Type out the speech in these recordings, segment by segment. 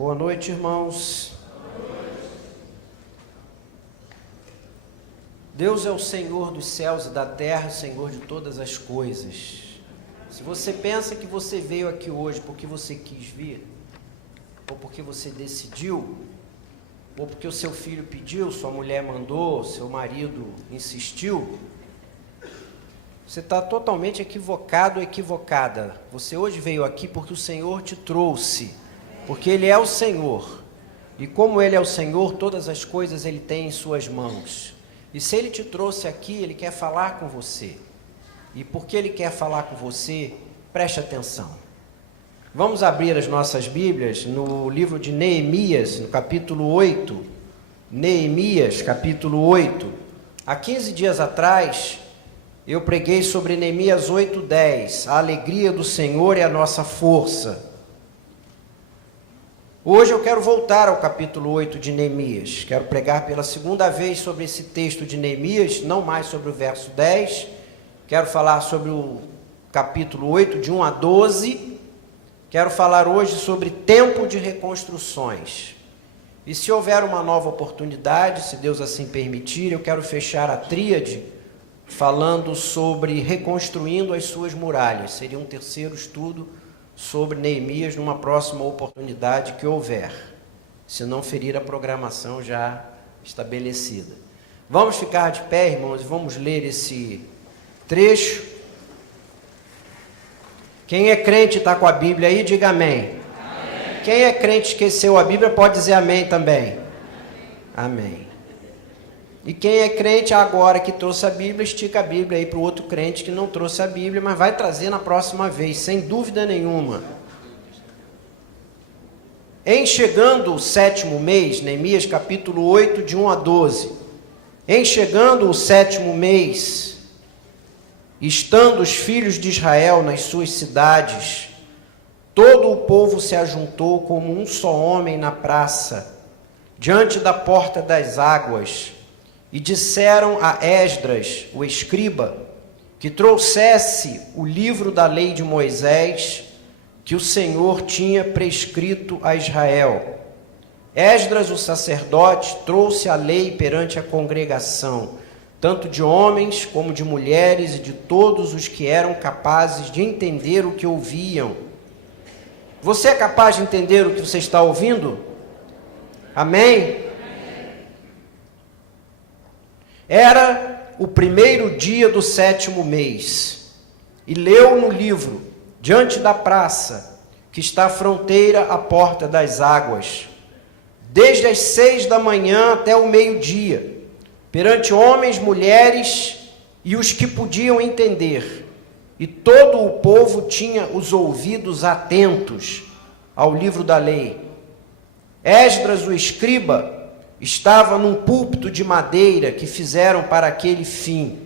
Boa noite, irmãos. Deus é o Senhor dos céus e da terra, Senhor de todas as coisas. Se você pensa que você veio aqui hoje porque você quis vir, ou porque você decidiu, ou porque o seu filho pediu, sua mulher mandou, seu marido insistiu, você está totalmente equivocado ou equivocada. Você hoje veio aqui porque o Senhor te trouxe, porque Ele é o Senhor. E como Ele é o Senhor, todas as coisas Ele tem em suas mãos. E se Ele te trouxe aqui, Ele quer falar com você. E porque Ele quer falar com você, preste atenção. Vamos abrir as nossas Bíblias no livro de Neemias, no capítulo 8. Neemias, capítulo 8. Há 15 dias atrás, eu preguei sobre Neemias 8:10. A alegria do Senhor é a nossa força. Hoje eu quero voltar ao capítulo 8 de Neemias. Quero pregar pela segunda vez sobre esse texto de Neemias, não mais sobre o verso 10. Quero falar sobre o capítulo 8, de 1 a 12. Quero falar hoje sobre tempo de reconstruções. E se houver uma nova oportunidade, se Deus assim permitir, eu quero fechar a tríade falando sobre reconstruindo as suas muralhas. Seria um terceiro estudo sobre Neemias numa próxima oportunidade que houver, se não ferir a programação já estabelecida. Vamos ficar de pé, irmãos, e vamos ler esse trecho. Quem é crente está com a Bíblia aí, diga amém. Amém. Quem é crente esqueceu a Bíblia pode dizer amém também. Amém. E quem é crente agora que trouxe a Bíblia, estica a Bíblia aí para o outro crente que não trouxe a Bíblia, mas vai trazer na próxima vez, sem dúvida nenhuma. Em chegando o 7º mês, Neemias capítulo 8, de 1 a 12. Em chegando o 7º mês, estando os filhos de Israel nas suas cidades, todo o povo se ajuntou como um só homem na praça, diante da porta das águas, e disseram a Esdras, o escriba, que trouxesse o livro da lei de Moisés, que o Senhor tinha prescrito a Israel. Esdras, o sacerdote, trouxe a lei perante a congregação, tanto de homens como de mulheres e de todos os que eram capazes de entender o que ouviam. Você é capaz de entender o que você está ouvindo? Amém? Era o primeiro dia do 7º mês, e leu no livro, diante da praça, que está à fronteira à porta das águas, desde as 6 da manhã até o meio-dia, perante homens, mulheres e os que podiam entender, e todo o povo tinha os ouvidos atentos ao livro da lei. Esdras, o escriba, estava num púlpito de madeira que fizeram para aquele fim.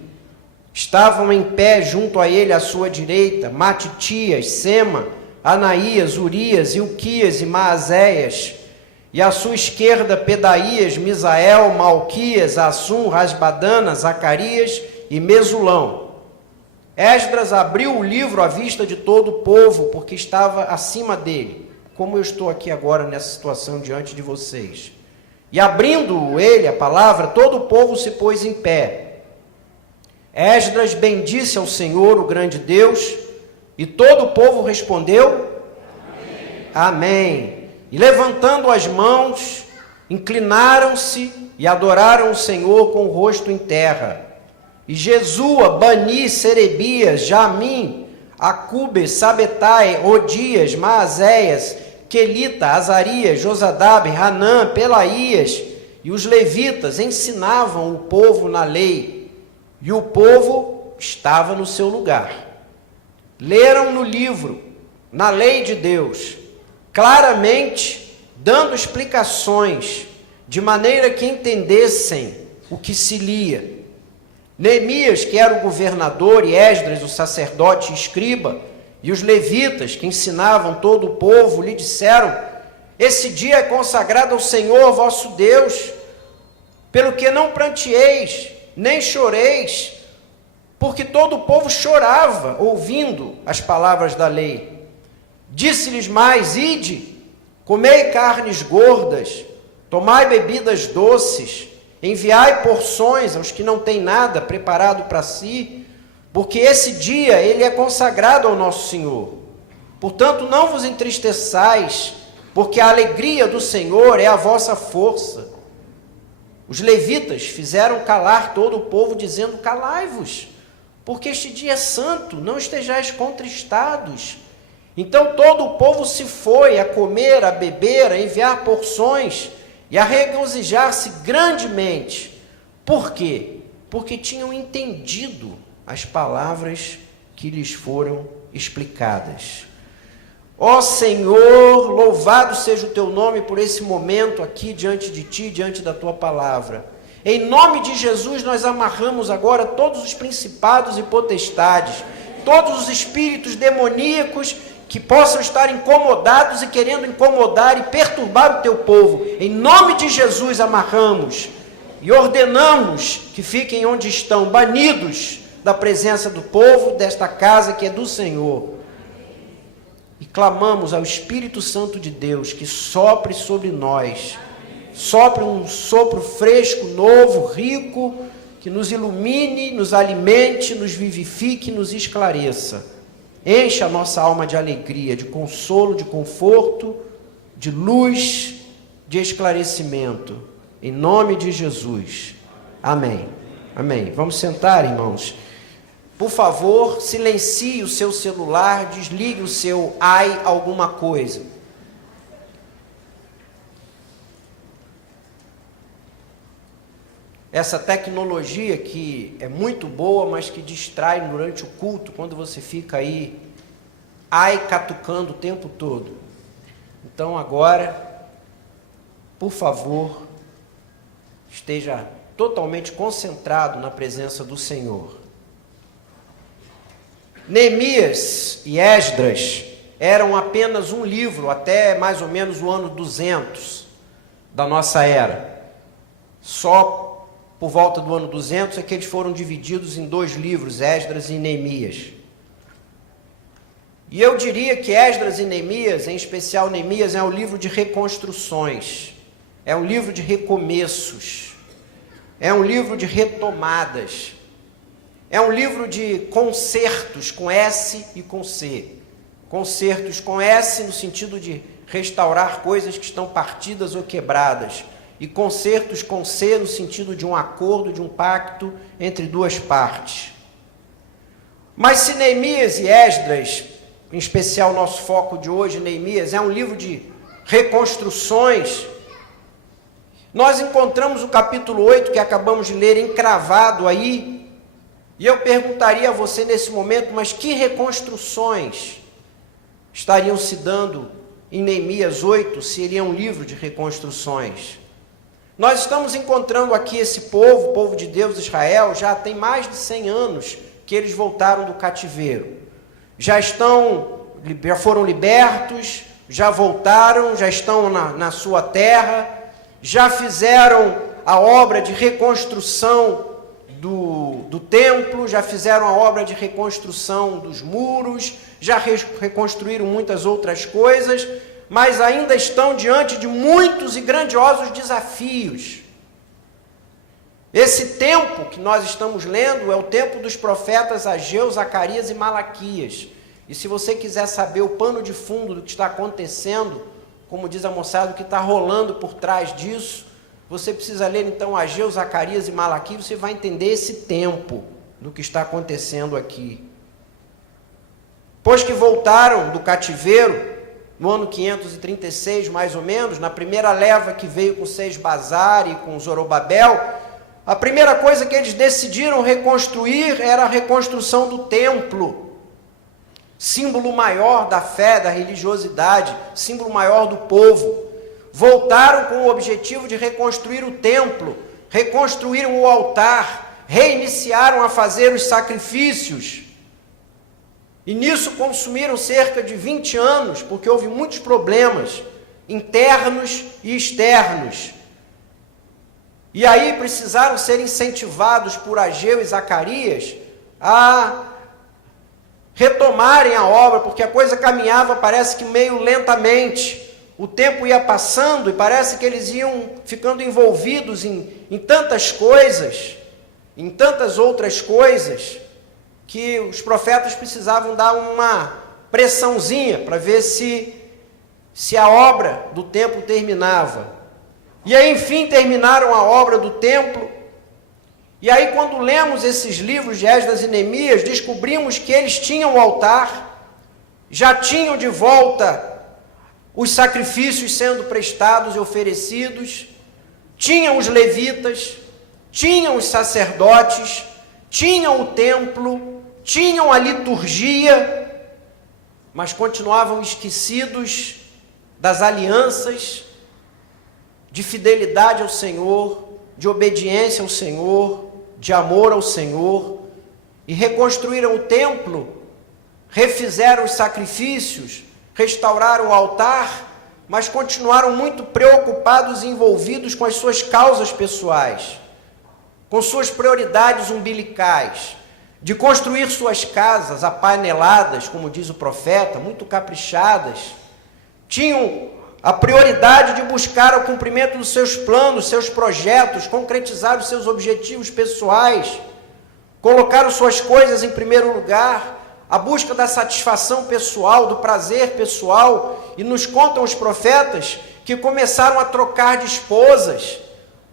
Estavam em pé junto a ele à sua direita Matitias, Sema, Anaías, Urias, Ilquias e Maazéias, e à sua esquerda Pedaías, Misael, Malquias, Assum, Rasbadana, Zacarias e Mesulão. Esdras abriu o livro à vista de todo o povo, porque estava acima dele, como eu estou aqui agora nessa situação diante de vocês. E abrindo ele a palavra, todo o povo se pôs em pé. Esdras bendisse ao Senhor, o grande Deus, e todo o povo respondeu: Amém. Amém. E levantando as mãos, inclinaram-se e adoraram o Senhor com o rosto em terra. E Jesua, Bani, Serebias, Jamim, Acube, Sabetai, Odias, Maazéias, Quelita, Azarias, Josadab, Hanã, Pelaías e os levitas ensinavam o povo na lei, e o povo estava no seu lugar. Leram no livro, na lei de Deus, claramente dando explicações, de maneira que entendessem o que se lia. Neemias, que era o governador, e Esdras, o sacerdote e escriba, e os levitas, que ensinavam todo o povo, lhe disseram: esse dia é consagrado ao Senhor vosso Deus, pelo que não pranteeis, nem choreis, porque todo o povo chorava, ouvindo as palavras da lei. Disse-lhes mais: ide, Comei carnes gordas, tomai bebidas doces, enviai porções aos que não têm nada preparado para si, porque esse dia ele é consagrado ao nosso Senhor. Portanto, não vos entristeçais, porque a alegria do Senhor é a vossa força. Os levitas fizeram calar todo o povo, dizendo: calai-vos, porque este dia é santo, não estejais contristados. Então todo o povo se foi a comer, a beber, a enviar porções e a regozijar-se grandemente. Por quê? Porque tinham entendido as palavras que lhes foram explicadas. Ó Senhor, louvado seja o teu nome por esse momento aqui diante de ti, diante da tua palavra. Em nome de Jesus nós amarramos agora todos os principados e potestades, todos os espíritos demoníacos que possam estar incomodados e querendo incomodar e perturbar o teu povo. Em nome de Jesus amarramos e ordenamos que fiquem onde estão, banidos da presença do povo, desta casa que é do Senhor. E clamamos ao Espírito Santo de Deus que sopre sobre nós, sopre um sopro fresco, novo, rico, que nos ilumine, nos alimente, nos vivifique, nos esclareça. Encha a nossa alma de alegria, de consolo, de conforto, de luz, de esclarecimento. Em nome de Jesus. Amém. Amém. Vamos sentar, irmãos. Por favor, silencie o seu celular, desligue o seu ai alguma coisa. Essa tecnologia que é muito boa, mas que distrai durante o culto, quando você fica aí, ai catucando o tempo todo. Então agora, por favor, esteja totalmente concentrado na presença do Senhor. Neemias e Esdras eram apenas um livro, até mais ou menos o ano 200 da nossa era. Só por volta do ano 200 é que eles foram divididos em dois livros, Esdras e Neemias. E eu diria que Esdras e Neemias, em especial Neemias, é um livro de reconstruções, é um livro de recomeços, é um livro de retomadas, é um livro de concertos com S e com C. Concertos com S no sentido de restaurar coisas que estão partidas ou quebradas, e concertos com C no sentido de um acordo, de um pacto entre duas partes. Mas se Neemias e Esdras, em especial o nosso foco de hoje, Neemias, é um livro de reconstruções, nós encontramos o capítulo 8 que acabamos de ler encravado aí, e eu perguntaria a você nesse momento, mas que reconstruções estariam se dando em Neemias 8, se ele é um livro de reconstruções? Nós estamos encontrando aqui esse povo, o povo de Deus, Israel, já tem mais de 100 anos que eles voltaram do cativeiro. Já foram libertos, já voltaram, já estão na sua terra, já fizeram a obra de reconstrução do templo, já fizeram a obra de reconstrução dos muros, já reconstruíram muitas outras coisas, mas ainda estão diante de muitos e grandiosos desafios. Esse tempo que nós estamos lendo é o tempo dos profetas Ageu, Zacarias e Malaquias. E se você quiser saber o pano de fundo do que está acontecendo, como diz a moçada, o que está rolando por trás disso, você precisa ler então Ageu, Zacarias e Malaquias, você vai entender esse tempo do que está acontecendo aqui. Pois que voltaram do cativeiro, no ano 536 mais ou menos, na primeira leva que veio com Sesbazar e com Zorobabel, a primeira coisa que eles decidiram reconstruir era a reconstrução do templo, símbolo maior da fé, da religiosidade, símbolo maior do povo. Voltaram com o objetivo de reconstruir o templo, reconstruíram o altar, reiniciaram a fazer os sacrifícios. E nisso consumiram cerca de 20 anos, porque houve muitos problemas internos e externos. E aí precisaram ser incentivados por Ageu e Zacarias a retomarem a obra, porque a coisa caminhava, parece que meio lentamente. o tempo ia passando e parece que eles iam ficando envolvidos em tantas coisas, em tantas outras coisas, que os profetas precisavam dar uma pressãozinha para ver se a obra do templo terminava. E aí, enfim, terminaram a obra do templo. E aí, quando lemos esses livros de Esdras e Neemias, descobrimos que eles tinham o altar, já tinham de volta os sacrifícios sendo prestados e oferecidos, tinham os levitas, tinham os sacerdotes, tinham o templo, tinham a liturgia, mas continuavam esquecidos das alianças, de fidelidade ao Senhor, de obediência ao Senhor, de amor ao Senhor, e reconstruíram o templo, refizeram os sacrifícios, restauraram o altar, mas continuaram muito preocupados e envolvidos com as suas causas pessoais, com suas prioridades umbilicais, de construir suas casas apaneladas, como diz o profeta, muito caprichadas. Tinham a prioridade de buscar o cumprimento dos seus planos, seus projetos, concretizar os seus objetivos pessoais, colocaram suas coisas em primeiro lugar, a busca da satisfação pessoal, do prazer pessoal, e nos contam os profetas que começaram a trocar de esposas,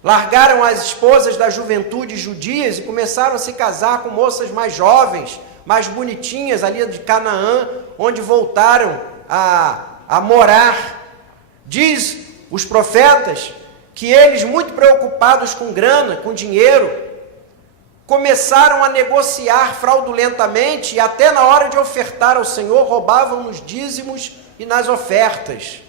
largaram as esposas da juventude judias e começaram a se casar com moças mais jovens, mais bonitinhas ali de Canaã, onde voltaram a morar. Diz os profetas que eles, muito preocupados com grana, com dinheiro, começaram a negociar fraudulentamente e até na hora de ofertar ao Senhor, roubavam nos dízimos e nas ofertas.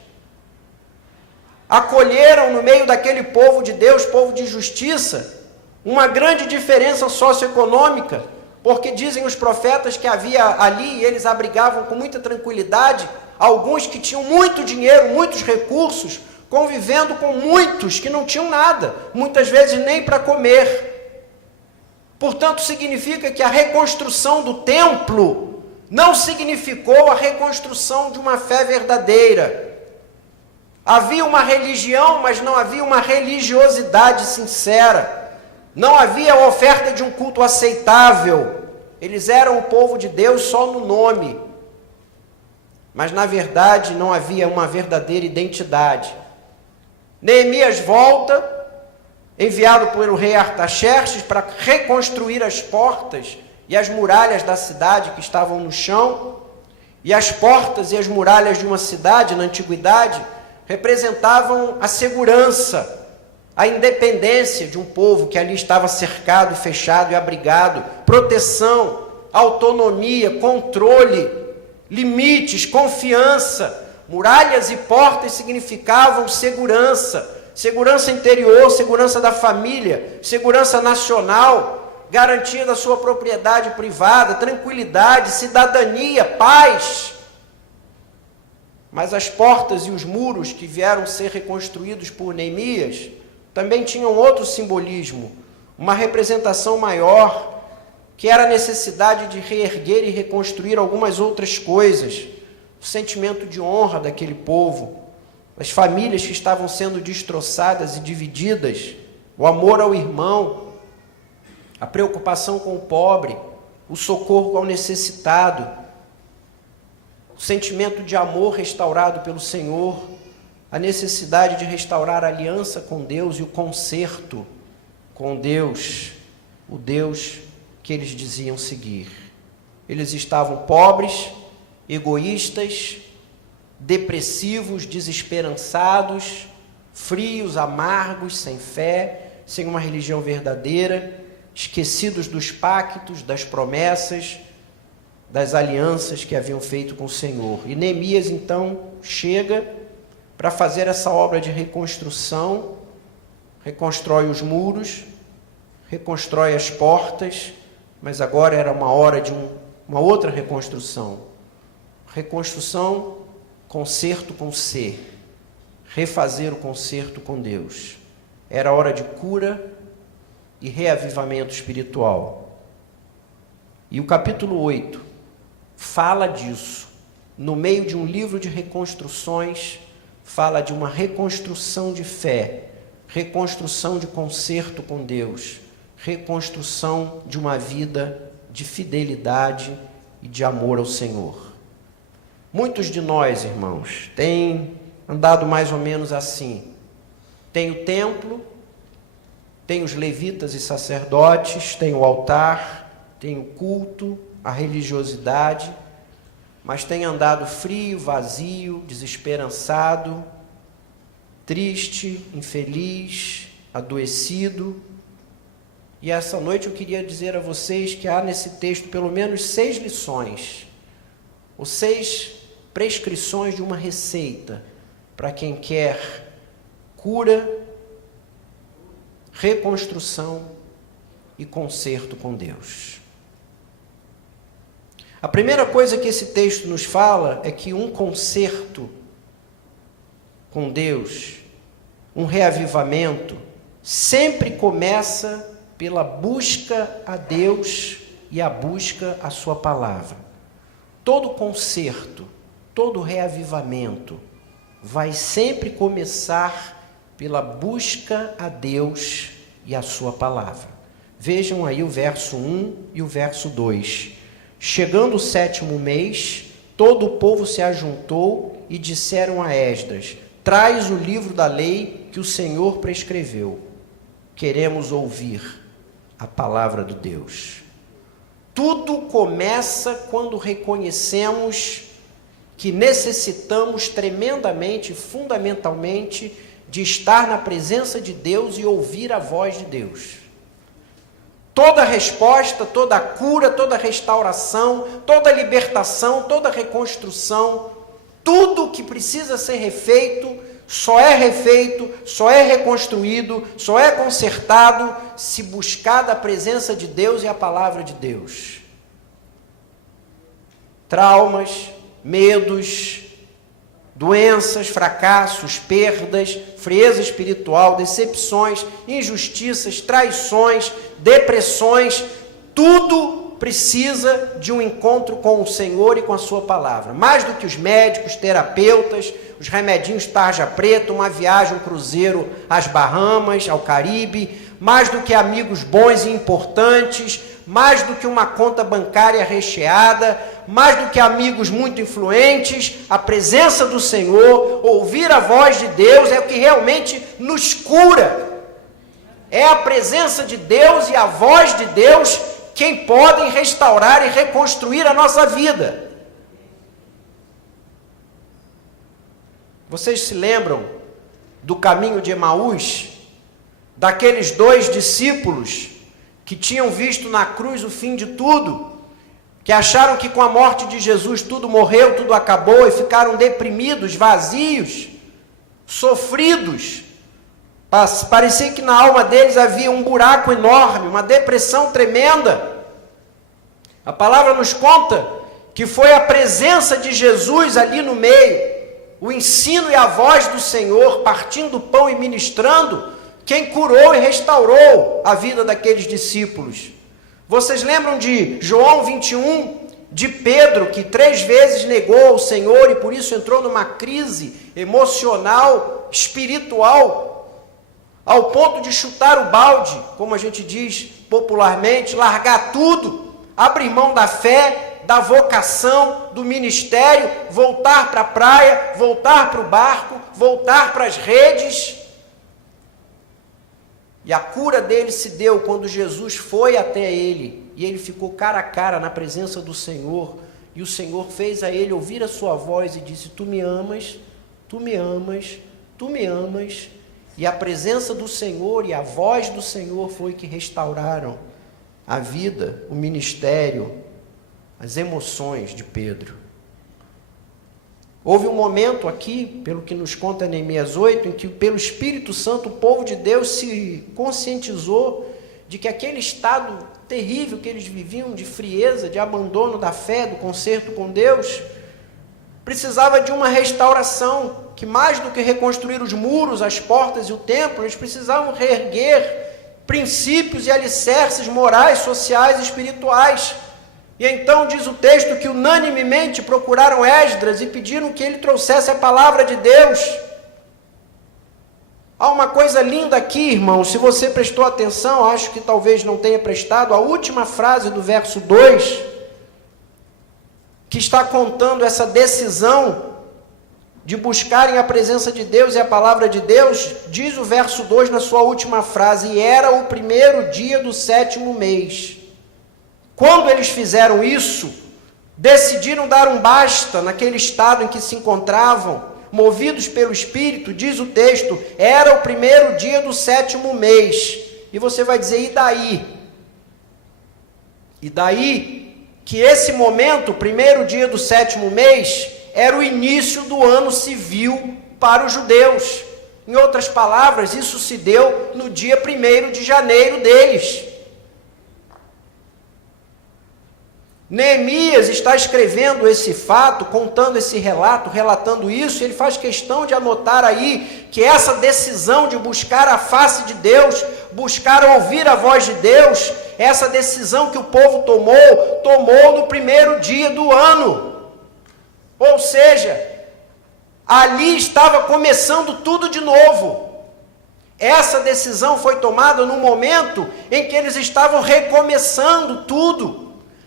Acolheram no meio daquele povo de Deus, povo de justiça, uma grande diferença socioeconômica, porque dizem os profetas que havia ali, e eles abrigavam com muita tranquilidade, alguns que tinham muito dinheiro, muitos recursos, convivendo com muitos que não tinham nada, muitas vezes nem para comer. Portanto, significa que a reconstrução do templo não significou a reconstrução de uma fé verdadeira. Havia uma religião, mas não havia uma religiosidade sincera. Não havia a oferta de um culto aceitável. Eles eram o povo de Deus só no nome. Mas, na verdade, não havia uma verdadeira identidade. Neemias volta, enviado pelo rei Artaxerxes, para reconstruir as portas e as muralhas da cidade que estavam no chão. E as portas e as muralhas de uma cidade, na antiguidade, representavam a segurança, a independência de um povo que ali estava cercado, fechado e abrigado, proteção, autonomia, controle, limites, confiança. Muralhas e portas significavam segurança, segurança interior, segurança da família, segurança nacional, garantia da sua propriedade privada, tranquilidade, cidadania, paz. Mas as portas e os muros que vieram ser reconstruídos por Neemias também tinham outro simbolismo, uma representação maior, que era a necessidade de reerguer e reconstruir algumas outras coisas, o sentimento de honra daquele povo, as famílias que estavam sendo destroçadas e divididas, o amor ao irmão, a preocupação com o pobre, o socorro ao necessitado, o sentimento de amor restaurado pelo Senhor, a necessidade de restaurar a aliança com Deus e o conserto com Deus, o Deus que eles diziam seguir. Eles estavam pobres, egoístas, depressivos, desesperançados, frios, amargos, sem fé, sem uma religião verdadeira, esquecidos dos pactos, das promessas, das alianças que haviam feito com o Senhor. E Neemias, então, chega para fazer essa obra de reconstrução, reconstrói os muros, reconstrói as portas, mas agora era uma hora de uma outra reconstrução. Reconstrução, conserto com ser, refazer o conserto com Deus. Era hora de cura e reavivamento espiritual. E o capítulo 8 fala disso. No meio de um livro de reconstruções, fala de uma reconstrução de fé, reconstrução de conserto com Deus, reconstrução de uma vida de fidelidade e de amor ao Senhor. Muitos de nós, irmãos, têm andado mais ou menos assim. Tem o templo, tem os levitas e sacerdotes, tem o altar, tem o culto, a religiosidade, mas tem andado frio, vazio, desesperançado, triste, infeliz, adoecido. E essa noite eu queria dizer a vocês que há nesse texto pelo menos 6 lições, ou 6 prescrições de uma receita para quem quer cura, reconstrução e conserto com Deus. A primeira coisa que esse texto nos fala é que um conserto com Deus, um reavivamento, sempre começa pela busca a Deus e a busca à sua palavra. Todo conserto, todo reavivamento vai sempre começar pela busca a Deus e a sua palavra. Vejam aí o verso 1 e o verso 2. Chegando o 7º mês, todo o povo se ajuntou e disseram a Esdras: traz o livro da lei que o Senhor prescreveu. Queremos ouvir a palavra do Deus. Tudo começa quando reconhecemos que necessitamos tremendamente, fundamentalmente, de estar na presença de Deus e ouvir a voz de Deus. Toda resposta, toda cura, toda restauração, toda libertação, toda reconstrução, tudo que precisa ser refeito, só é reconstruído, só é consertado se buscar da presença de Deus e a palavra de Deus. Traumas, medos, doenças, fracassos, perdas, frieza espiritual, decepções, injustiças, traições, depressões, tudo precisa de um encontro com o Senhor e com a sua palavra. Mais do que os médicos, terapeutas, os remedinhos tarja preta, uma viagem, um cruzeiro às Bahamas, ao Caribe, mais do que amigos bons e importantes, mais do que uma conta bancária recheada, mais do que amigos muito influentes, a presença do Senhor, ouvir a voz de Deus é o que realmente nos cura. É a presença de Deus e a voz de Deus quem podem restaurar e reconstruir a nossa vida. Vocês se lembram do caminho de Emaús? Daqueles 2 discípulos que tinham visto na cruz o fim de tudo, que acharam que com a morte de Jesus tudo morreu, tudo acabou, e ficaram deprimidos, vazios, sofridos. Parecia que na alma deles havia um buraco enorme, uma depressão tremenda. A palavra nos conta que foi a presença de Jesus ali no meio, o ensino e a voz do Senhor, partindo o pão e ministrando, quem curou e restaurou a vida daqueles discípulos. Vocês lembram de João 21, de Pedro, que 3 vezes negou o Senhor e por isso entrou numa crise emocional, espiritual, ao ponto de chutar o balde, como a gente diz popularmente, largar tudo, abrir mão da fé, da vocação, do ministério, voltar para a praia, voltar para o barco, voltar para as redes. E a cura dele se deu quando Jesus foi até ele, e ele ficou cara a cara na presença do Senhor, e o Senhor fez a ele ouvir a sua voz e disse: tu me amas, tu me amas, tu me amas. E a presença do Senhor e a voz do Senhor foi que restauraram a vida, o ministério, as emoções de Pedro. Houve um momento aqui, pelo que nos conta Neemias 8, em que pelo Espírito Santo o povo de Deus se conscientizou de que aquele estado terrível que eles viviam, de frieza, de abandono da fé, do conserto com Deus, precisava de uma restauração, que mais do que reconstruir os muros, as portas e o templo, eles precisavam reerguer princípios e alicerces morais, sociais e espirituais. E então diz o texto que unanimemente procuraram Esdras e pediram que ele trouxesse a palavra de Deus. Há uma coisa linda aqui, irmão, se você prestou atenção, acho que talvez não tenha prestado, a última frase do verso 2, que está contando essa decisão de buscarem a presença de Deus e a palavra de Deus, diz o verso 2 na sua última frase: e era o primeiro dia do 7º mês. Quando eles fizeram isso, decidiram dar um basta naquele estado em que se encontravam, movidos pelo Espírito, diz o texto, era o primeiro dia do 7º mês. E você vai dizer, e daí? E daí que esse momento, o primeiro dia do 7º mês, era o início do ano civil para os judeus. Em outras palavras, isso se deu no dia 1º de janeiro deles. Neemias está escrevendo esse fato, contando esse relato, relatando isso, ele faz questão de anotar aí que essa decisão de buscar a face de Deus, buscar ouvir a voz de Deus, essa decisão que o povo tomou no primeiro dia do ano. Ou seja, ali estava começando tudo de novo. Essa decisão foi tomada no momento em que eles estavam recomeçando tudo.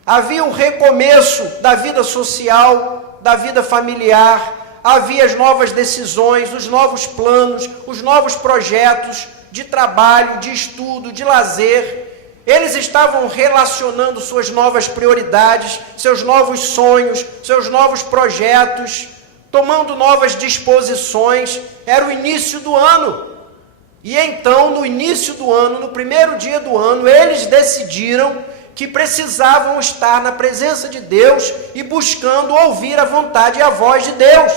Havia um recomeço da vida social, da vida familiar, havia as novas decisões, os novos planos, os novos projetos de trabalho, de estudo, de lazer. Eles estavam relacionando suas novas prioridades, seus novos sonhos, seus novos projetos, tomando novas disposições. Era o início do ano. E então, no início do ano, no primeiro dia do ano, eles decidiram que precisavam estar na presença de Deus e buscando ouvir a vontade e a voz de Deus.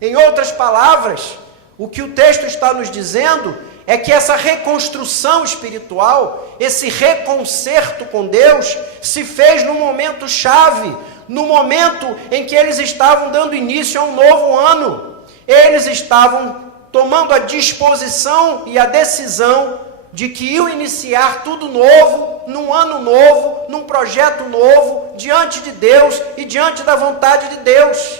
Em outras palavras, o que o texto está nos dizendo é que essa reconstrução espiritual, esse reconcerto com Deus, se fez no momento chave, no momento em que eles estavam dando início a um novo ano. Eles estavam tomando a disposição e a decisão de que iam iniciar tudo novo, num ano novo, num projeto novo, diante de Deus e diante da vontade de Deus.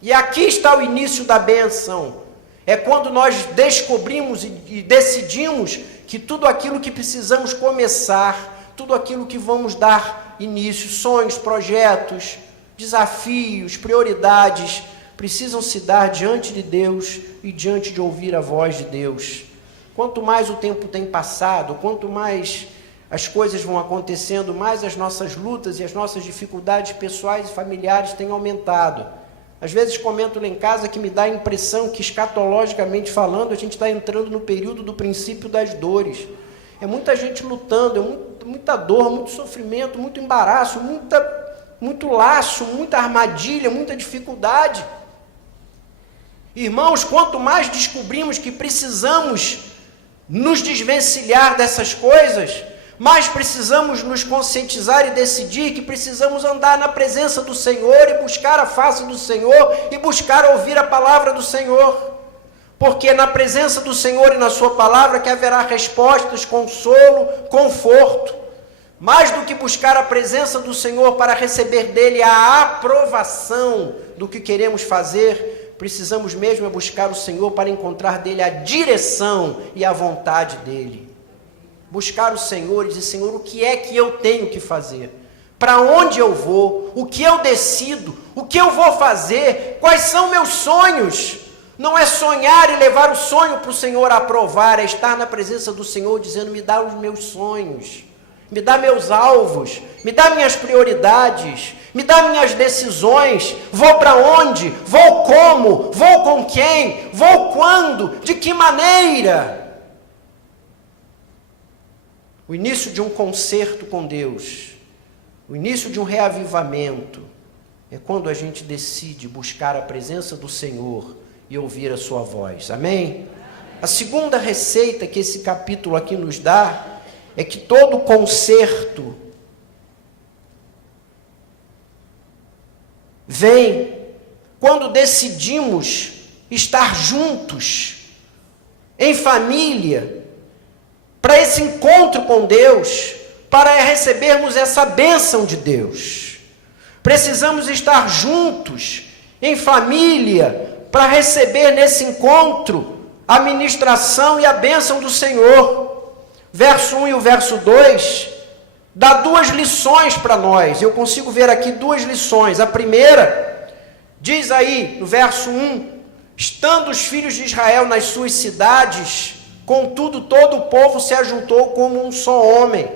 E aqui está o início da bênção. É quando nós descobrimos e decidimos que tudo aquilo que precisamos começar, tudo aquilo que vamos dar início, sonhos, projetos, desafios, prioridades, precisam se dar diante de Deus e diante de ouvir a voz de Deus. Quanto mais o tempo tem passado, quanto mais as coisas vão acontecendo, mais as nossas lutas e as nossas dificuldades pessoais e familiares têm aumentado. Às vezes comento lá em casa que me dá a impressão que, escatologicamente falando, a gente está entrando no período do princípio das dores. É muita gente lutando, é muita dor, muito sofrimento, muito embaraço, muito laço, muita armadilha, muita dificuldade. Irmãos, quanto mais descobrimos que precisamos nos desvencilhar dessas coisas, mas precisamos nos conscientizar e decidir que precisamos andar na presença do Senhor e buscar a face do Senhor e buscar ouvir a palavra do Senhor, porque é na presença do Senhor e na sua palavra que haverá respostas, consolo, conforto. Mais do que buscar a presença do Senhor para receber dele a aprovação do que queremos fazer, precisamos mesmo buscar o Senhor para encontrar dele a direção e a vontade dele. Buscar o Senhor e dizer, Senhor, o que é que eu tenho que fazer? Para onde eu vou? O que eu decido? O que eu vou fazer? Quais são meus sonhos? Não é sonhar e levar o sonho para o Senhor aprovar, é estar na presença do Senhor dizendo, me dá os meus sonhos, me dá meus alvos, me dá minhas prioridades, me dá minhas decisões, vou para onde, vou como, vou com quem, vou quando, de que maneira. O início de um concerto com Deus, o início de um reavivamento, é quando a gente decide buscar a presença do Senhor e ouvir a sua voz. Amém? A segunda receita que esse capítulo aqui nos dá é que todo concerto vem quando decidimos estar juntos, em família, para esse encontro com Deus, para recebermos essa bênção de Deus. Precisamos estar juntos, em família, para receber nesse encontro a ministração e a bênção do Senhor. Verso 1 e o verso 2 dá duas lições para nós. Eu consigo ver aqui duas lições. A primeira, diz aí no verso 1, estando os filhos de Israel nas suas cidades, contudo todo o povo se ajuntou como um só homem.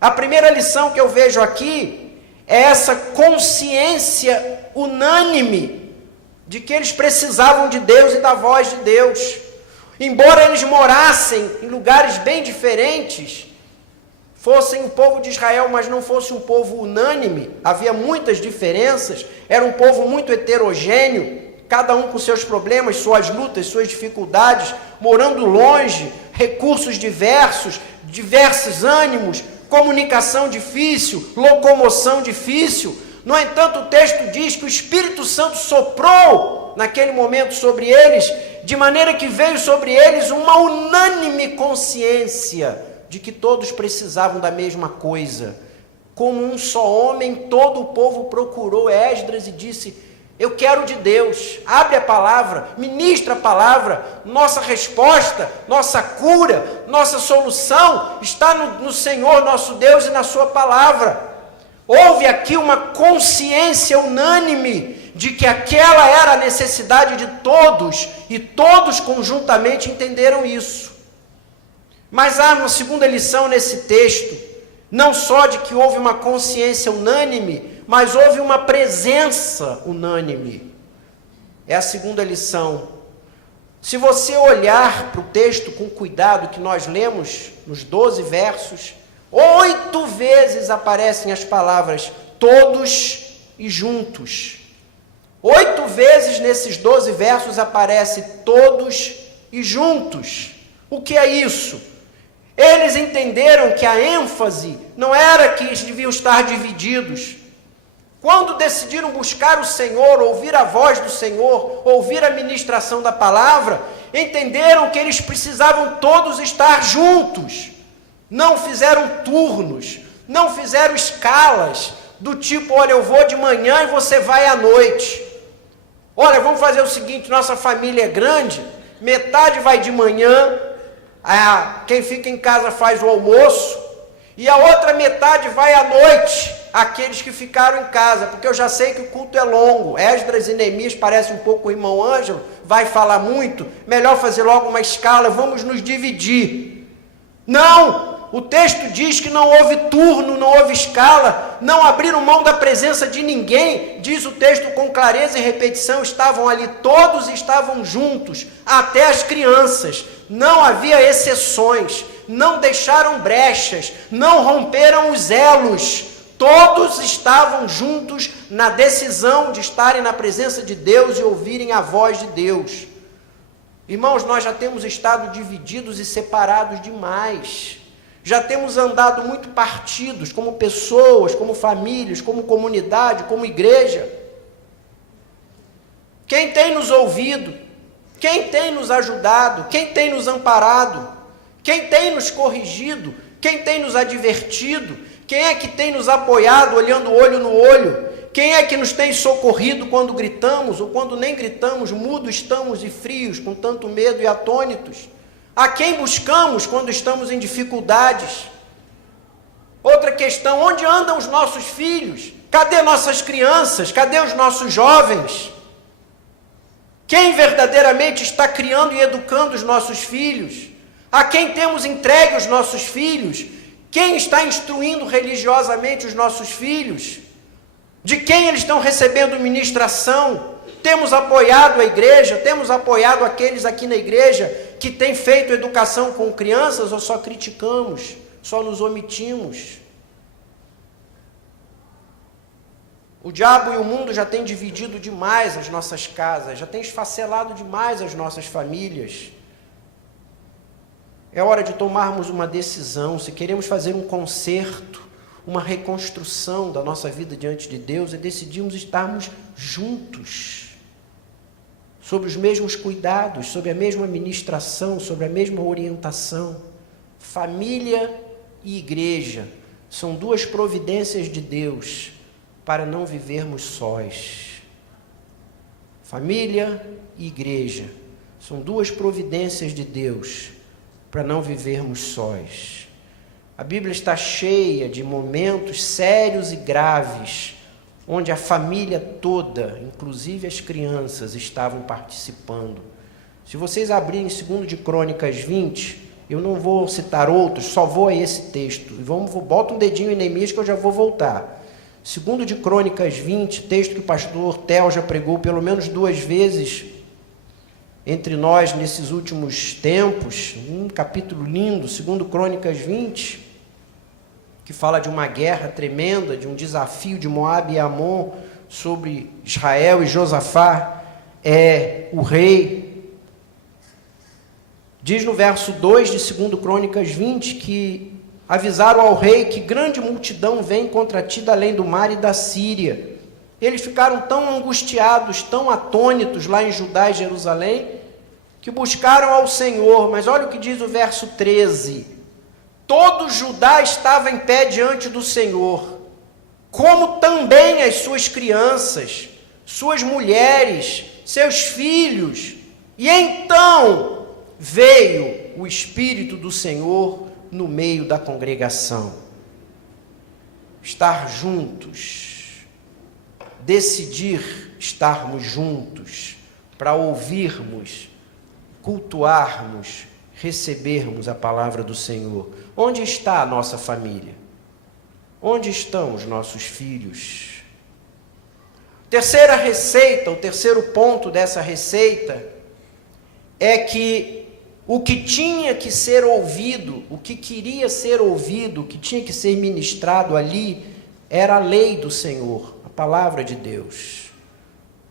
A primeira lição que eu vejo aqui é essa consciência unânime de que eles precisavam de Deus e da voz de Deus. Embora eles morassem em lugares bem diferentes, fossem o povo de Israel, mas não fosse um povo unânime, havia muitas diferenças, era um povo muito heterogêneo, cada um com seus problemas, suas lutas, suas dificuldades, morando longe, recursos diversos, diversos ânimos, comunicação difícil, locomoção difícil. No entanto, o texto diz que o Espírito Santo soprou naquele momento sobre eles, de maneira que veio sobre eles uma unânime consciência de que todos precisavam da mesma coisa. Como um só homem, todo o povo procurou Esdras e disse: eu quero de Deus. Abre a palavra, ministra a palavra. Nossa resposta, nossa cura, nossa solução está no Senhor nosso Deus e na sua palavra. Houve aqui uma consciência unânime de que aquela era a necessidade de todos, e todos conjuntamente entenderam isso. Mas há uma segunda lição nesse texto, não só de que houve uma consciência unânime, mas houve uma presença unânime. É a segunda lição. Se você olhar para o texto com cuidado que nós lemos nos 12 versos, 8 vezes aparecem as palavras todos e juntos. 8 vezes nesses 12 versos aparece todos e juntos. O que é isso? Eles entenderam que a ênfase não era que eles deviam estar divididos. Quando decidiram buscar o Senhor, ouvir a voz do Senhor, ouvir a ministração da palavra, entenderam que eles precisavam todos estar juntos. Não fizeram turnos, não fizeram escalas, do tipo, olha, eu vou de manhã e você vai à noite. Olha, vamos fazer o seguinte, nossa família é grande, metade vai de manhã, quem fica em casa faz o almoço, e a outra metade vai à noite, aqueles que ficaram em casa, porque eu já sei que o culto é longo. Esdras e Neemias parecem um pouco o irmão Ângelo, vai falar muito, melhor fazer logo uma escala, vamos nos dividir. Não! O texto diz que não houve turno, não houve escala, não abriram mão da presença de ninguém, diz o texto com clareza e repetição, estavam ali, todos estavam juntos, até as crianças, não havia exceções, não deixaram brechas, não romperam os elos, todos estavam juntos na decisão de estarem na presença de Deus e ouvirem a voz de Deus. Irmãos, nós já temos estado divididos e separados demais. Já temos andado muito partidos, como pessoas, como famílias, como comunidade, como igreja. Quem tem nos ouvido? Quem tem nos ajudado? Quem tem nos amparado? Quem tem nos corrigido? Quem tem nos advertido? Quem é que tem nos apoiado, olhando olho no olho? Quem é que nos tem socorrido quando gritamos, ou quando nem gritamos, mudos estamos e frios, com tanto medo e atônitos? A quem buscamos quando estamos em dificuldades? Outra questão, onde andam os nossos filhos? Cadê nossas crianças? Cadê os nossos jovens? Quem verdadeiramente está criando e educando os nossos filhos? A quem temos entregue os nossos filhos? Quem está instruindo religiosamente os nossos filhos? De quem eles estão recebendo ministração? Temos apoiado a igreja? Temos apoiado aqueles aqui na igreja que têm feito educação com crianças, ou só criticamos, só nos omitimos? O diabo e o mundo já têm dividido demais as nossas casas, já têm esfacelado demais as nossas famílias. É hora de tomarmos uma decisão. Se queremos fazer um conserto, uma reconstrução da nossa vida diante de Deus, e decidimos estarmos juntos, sob os mesmos cuidados, sob a mesma ministração, sobre a mesma orientação. Família e igreja são duas providências de Deus para não vivermos sós. Família e igreja São duas providências de Deus para não vivermos sós. A Bíblia está cheia de momentos sérios e graves, onde a família toda, inclusive as crianças, estavam participando. Se vocês abrirem 2 de Crônicas 20, eu não vou citar outros, só vou a esse texto. Bota um dedinho em Neemias que eu já vou voltar. 2 de Crônicas 20, texto que o pastor Theo já pregou pelo menos 2 vezes entre nós nesses últimos tempos. Um capítulo lindo, 2 Crônicas 20, que fala de uma guerra tremenda, de um desafio de Moabe e Amon sobre Israel, e Josafá é o rei. Diz no verso 2 de 2 Crônicas 20 que avisaram ao rei que grande multidão vem contra ti da além do mar e da Síria. Eles ficaram tão angustiados, tão atônitos lá em Judá e Jerusalém, que buscaram ao Senhor. Mas olha o que diz o verso 13. Todo Judá estava em pé diante do Senhor, como também as suas crianças, suas mulheres, seus filhos. E então veio o Espírito do Senhor no meio da congregação. Estar juntos, decidir estarmos juntos, para ouvirmos, cultuarmos, recebermos a palavra do Senhor. Onde está a nossa família? Onde estão os nossos filhos? Terceira receita, o terceiro ponto dessa receita é que o que tinha que ser ouvido, o que queria ser ouvido, o que tinha que ser ministrado ali, era a lei do Senhor, a palavra de Deus.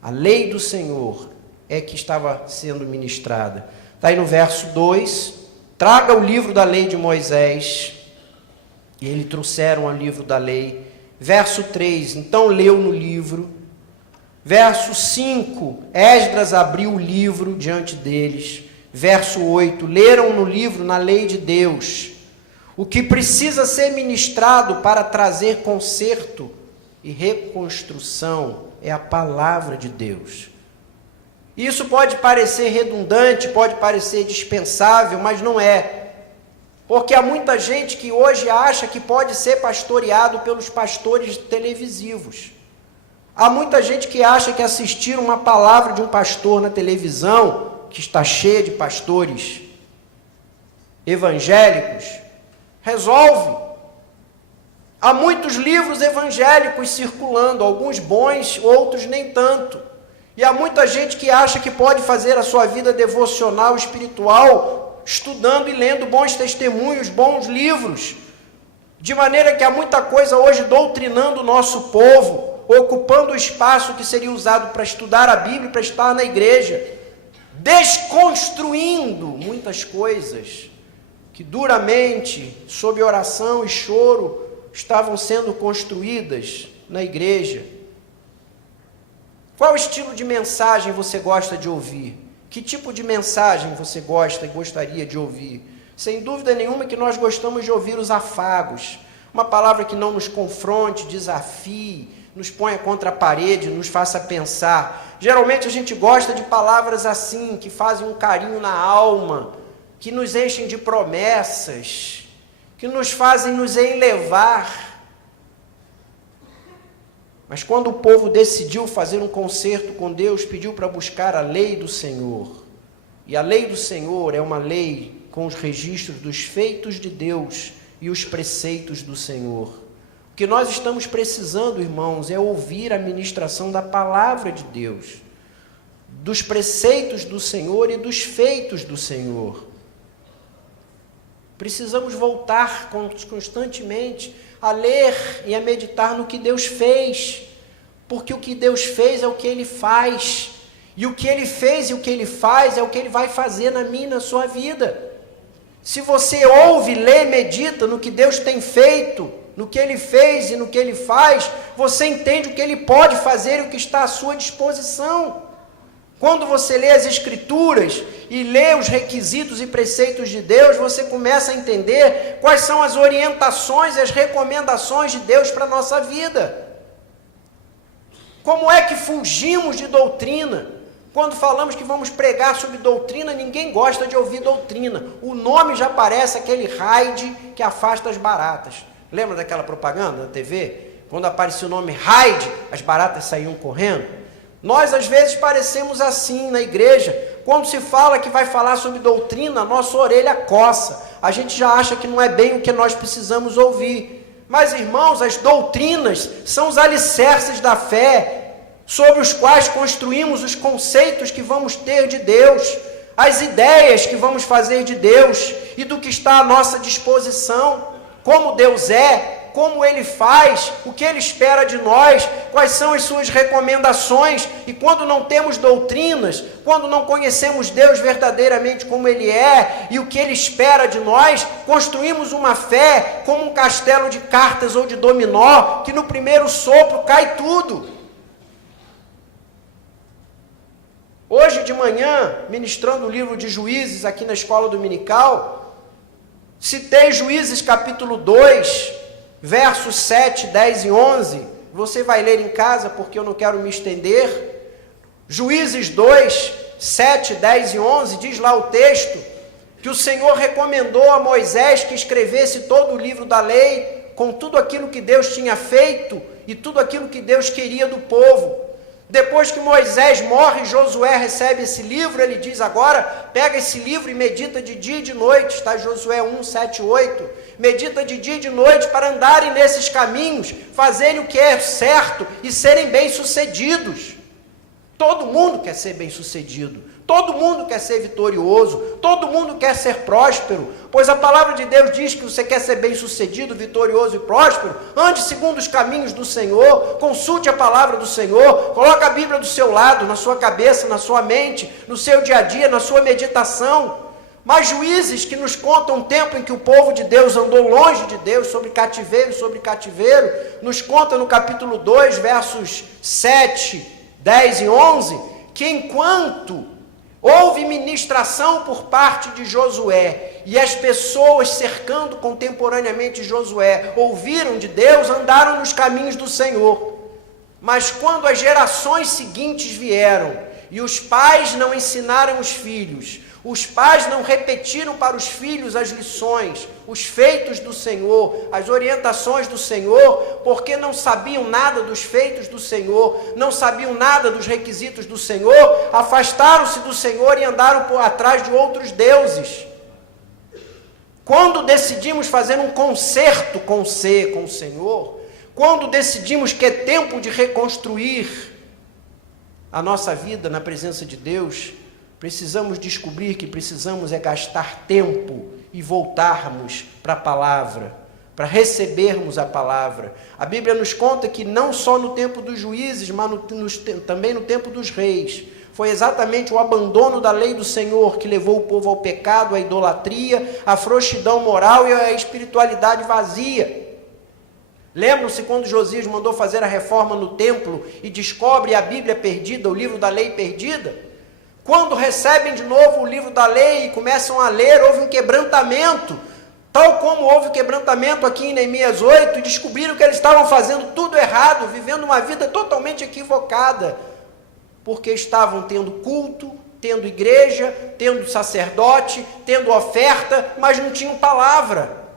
A lei do Senhor é que estava sendo ministrada. Está aí no verso 2, traga o livro da lei de Moisés, e eles trouxeram o livro da lei. Verso 3, então leu no livro. Verso 5, Esdras abriu o livro diante deles. Verso 8, leram no livro, na lei de Deus, o que precisa ser ministrado para trazer conserto e reconstrução é a palavra de Deus. Isso pode parecer redundante, pode parecer dispensável, mas não é. Porque há muita gente que hoje acha que pode ser pastoreado pelos pastores televisivos. Há muita gente que acha que assistir uma palavra de um pastor na televisão, que está cheia de pastores evangélicos, resolve. Há muitos livros evangélicos circulando, alguns bons, outros nem tanto. E há muita gente que acha que pode fazer a sua vida devocional, espiritual, estudando e lendo bons testemunhos, bons livros. De maneira que há muita coisa hoje doutrinando o nosso povo, ocupando o espaço que seria usado para estudar a Bíblia, para estar na igreja, desconstruindo muitas coisas que duramente, sob oração e choro, estavam sendo construídas na igreja. Qual estilo de mensagem você gosta de ouvir? Que tipo de mensagem você gosta e gostaria de ouvir? Sem dúvida nenhuma que nós gostamos de ouvir os afagos, uma palavra que não nos confronte, desafie, nos ponha contra a parede, nos faça pensar. Geralmente a gente gosta de palavras assim, que fazem um carinho na alma, que nos enchem de promessas, que nos fazem nos enlevar. Mas quando o povo decidiu fazer um concerto com Deus, pediu para buscar a lei do Senhor. E a lei do Senhor é uma lei com os registros dos feitos de Deus e os preceitos do Senhor. O que nós estamos precisando, irmãos, é ouvir a ministração da palavra de Deus, dos preceitos do Senhor e dos feitos do Senhor. Precisamos voltar constantemente a ler e a meditar no que Deus fez, porque o que Deus fez é o que Ele faz, e o que Ele fez e o que Ele faz é o que Ele vai fazer na minha e na sua vida. Se você ouve, lê, medita no que Deus tem feito, no que Ele fez e no que Ele faz, você entende o que Ele pode fazer e o que está à sua disposição. Quando você lê as Escrituras e lê os requisitos e preceitos de Deus, você começa a entender quais são as orientações e as recomendações de Deus para a nossa vida. Como é que fugimos de doutrina? Quando falamos que vamos pregar sobre doutrina, ninguém gosta de ouvir doutrina. O nome já parece aquele raid que afasta as baratas. Lembra daquela propaganda na TV? Quando aparecia o nome raid, as baratas saíam correndo. Nós, às vezes, parecemos assim na igreja. Quando se fala que vai falar sobre doutrina, nossa orelha coça. A gente já acha que não é bem o que nós precisamos ouvir. Mas, irmãos, as doutrinas são os alicerces da fé, sobre os quais construímos os conceitos que vamos ter de Deus, as ideias que vamos fazer de Deus e do que está à nossa disposição, como Deus é, como Ele faz, o que Ele espera de nós, quais são as suas recomendações. E quando não temos doutrinas, quando não conhecemos Deus verdadeiramente como Ele é e o que Ele espera de nós, construímos uma fé como um castelo de cartas ou de dominó, que no primeiro sopro cai tudo. Hoje de manhã, ministrando o livro de Juízes aqui na escola dominical, citei Juízes capítulo 2, versos 7, 10 e 11. Você vai ler em casa porque eu não quero me estender. Juízes 2, 7, 10 e 11, diz lá o texto, que o Senhor recomendou a Moisés que escrevesse todo o livro da lei, com tudo aquilo que Deus tinha feito e tudo aquilo que Deus queria do povo. Depois que Moisés morre, Josué recebe esse livro, ele diz agora, pega esse livro e medita de dia e de noite, está Josué 1, 7, 8, medita de dia e de noite para andarem nesses caminhos, fazerem o que é certo e serem bem-sucedidos. Todo mundo quer ser bem-sucedido, todo mundo quer ser vitorioso, todo mundo quer ser próspero, pois a palavra de Deus diz que você quer ser bem-sucedido, vitorioso e próspero, ande segundo os caminhos do Senhor, consulte a palavra do Senhor, coloque a Bíblia do seu lado, na sua cabeça, na sua mente, no seu dia a dia, na sua meditação. Mas Juízes, que nos contam um tempo em que o povo de Deus andou longe de Deus, sobre cativeiro, nos conta no capítulo 2, versos 7, 10 e 11, que enquanto houve ministração por parte de Josué, e as pessoas cercando contemporaneamente Josué ouviram de Deus, andaram nos caminhos do Senhor. Mas quando as gerações seguintes vieram, e os pais não ensinaram os filhos, os pais não repetiram para os filhos as lições, os feitos do Senhor, as orientações do Senhor, porque não sabiam nada dos feitos do Senhor, não sabiam nada dos requisitos do Senhor, afastaram-se do Senhor e andaram por atrás de outros deuses. Quando decidimos fazer um concerto com o Senhor, quando decidimos que é tempo de reconstruir a nossa vida na presença de Deus, precisamos descobrir que precisamos gastar tempo e voltarmos para a palavra, para recebermos a palavra. A Bíblia nos conta que não só no tempo dos juízes, mas também no tempo dos reis, foi exatamente o abandono da lei do Senhor que levou o povo ao pecado, à idolatria, à frouxidão moral e à espiritualidade vazia. Lembram-se quando Josias mandou fazer a reforma no templo e descobre a Bíblia perdida, o livro da lei perdida? Quando recebem de novo o livro da lei e começam a ler, houve um quebrantamento, tal como houve o quebrantamento aqui em Neemias 8, e descobriram que eles estavam fazendo tudo errado, vivendo uma vida totalmente equivocada, porque estavam tendo culto, tendo igreja, tendo sacerdote, tendo oferta, mas não tinham palavra.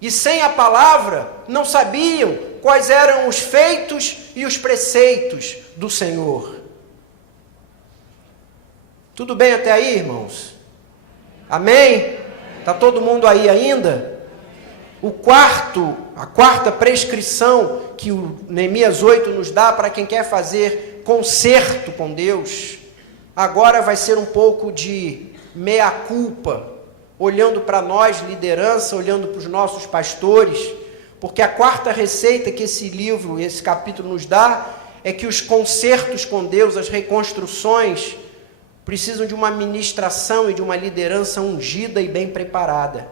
E sem a palavra, não sabiam quais eram os feitos e os preceitos do Senhor. Tudo bem até aí, irmãos? Amém? Está todo mundo aí ainda? A quarta prescrição que o Neemias 8 nos dá para quem quer fazer concerto com Deus, agora vai ser um pouco de meia-culpa, olhando para nós, liderança, olhando para os nossos pastores, porque a quarta receita que esse livro, esse capítulo nos dá, é que os concertos com Deus, as reconstruções, precisam de uma ministração e de uma liderança ungida e bem preparada.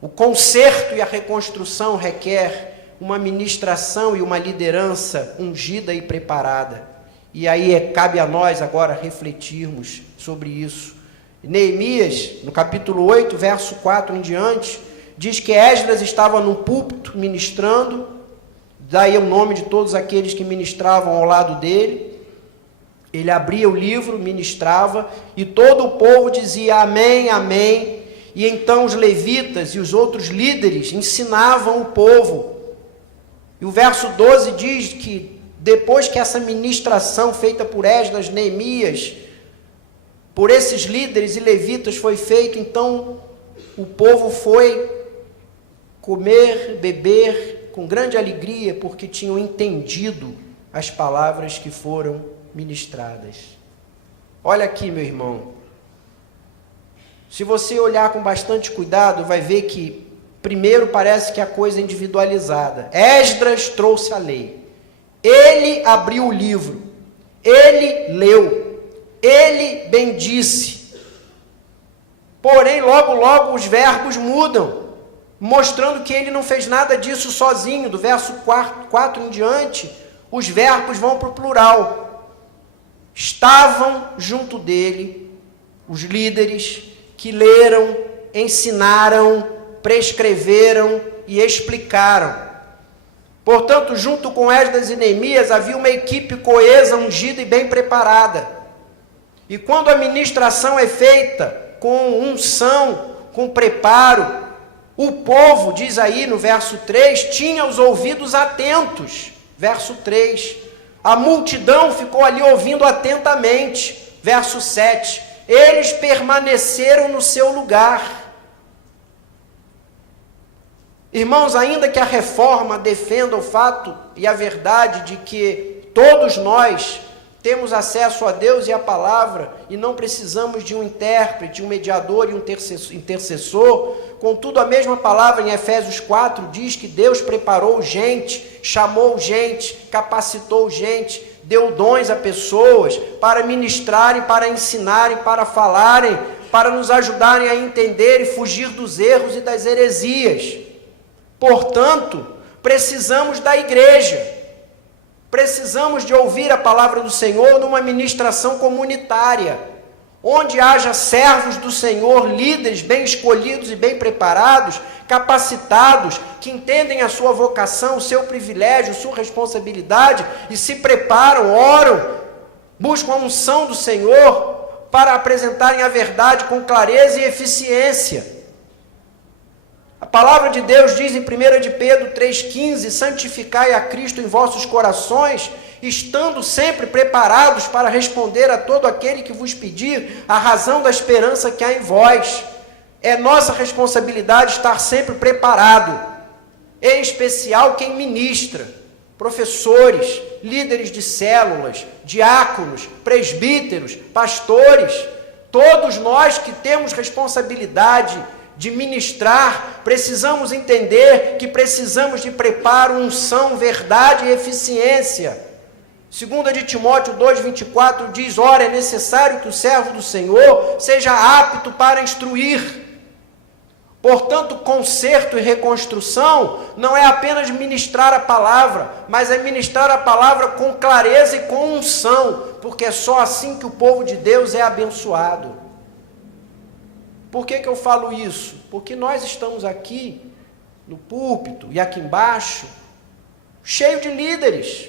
O concerto e a reconstrução requer uma ministração e uma liderança ungida e preparada. E aí cabe a nós agora refletirmos sobre isso. Neemias, no capítulo 8, verso 4 em diante, diz que Esdras estava no púlpito ministrando, daí o nome de todos aqueles que ministravam ao lado dele. Ele abria o livro, ministrava, e todo o povo dizia amém, amém. E então os levitas e os outros líderes ensinavam o povo. E o verso 12 diz que depois que essa ministração feita por Esdras, Neemias, por esses líderes e levitas foi feita, então o povo foi comer, beber com grande alegria, porque tinham entendido as palavras que foram ministradas. Olha aqui, meu irmão. Se você olhar com bastante cuidado, vai ver que primeiro parece que a coisa é individualizada. Esdras trouxe a lei. Ele abriu o livro. Ele leu. Ele bendisse. Porém, logo, logo os verbos mudam, mostrando que ele não fez nada disso sozinho. Do verso 4 em diante, os verbos vão para o plural. Estavam junto dele os líderes que leram, ensinaram, prescreveram e explicaram. Portanto, junto com Esdras e Neemias, havia uma equipe coesa, ungida e bem preparada. E quando a ministração é feita com unção, com preparo, o povo, diz aí no verso 3, tinha os ouvidos atentos. Verso 3. A multidão ficou ali ouvindo atentamente. Verso 7. Eles permaneceram no seu lugar. Irmãos, ainda que a reforma defenda o fato e a verdade de que todos nós temos acesso a Deus e a palavra e não precisamos de um intérprete, um mediador e um intercessor, contudo a mesma palavra em Efésios 4 diz que Deus preparou gente, chamou gente, capacitou gente, deu dons a pessoas para ministrarem, para ensinarem, para falarem, para nos ajudarem a entender e fugir dos erros e das heresias. Portanto, precisamos da igreja, precisamos de ouvir a palavra do Senhor numa ministração comunitária, onde haja servos do Senhor, líderes bem escolhidos e bem preparados, capacitados, que entendem a sua vocação, o seu privilégio, sua responsabilidade e se preparam, oram, buscam a unção do Senhor para apresentarem a verdade com clareza e eficiência. A palavra de Deus diz em 1 de Pedro 3,15, santificai a Cristo em vossos corações, estando sempre preparados para responder a todo aquele que vos pedir a razão da esperança que há em vós. É nossa responsabilidade estar sempre preparado, em especial quem ministra, professores, líderes de células, diáconos, presbíteros, pastores, todos nós que temos responsabilidade de ministrar, precisamos entender que precisamos de preparo, unção, verdade e eficiência. 2 de Timóteo 2,24 diz, ora, é necessário que o servo do Senhor seja apto para instruir. Portanto, conserto e reconstrução não é apenas ministrar a palavra, mas é ministrar a palavra com clareza e com unção, porque é só assim que o povo de Deus é abençoado. Por que eu falo isso? Porque nós estamos aqui no púlpito e aqui embaixo, cheio de líderes.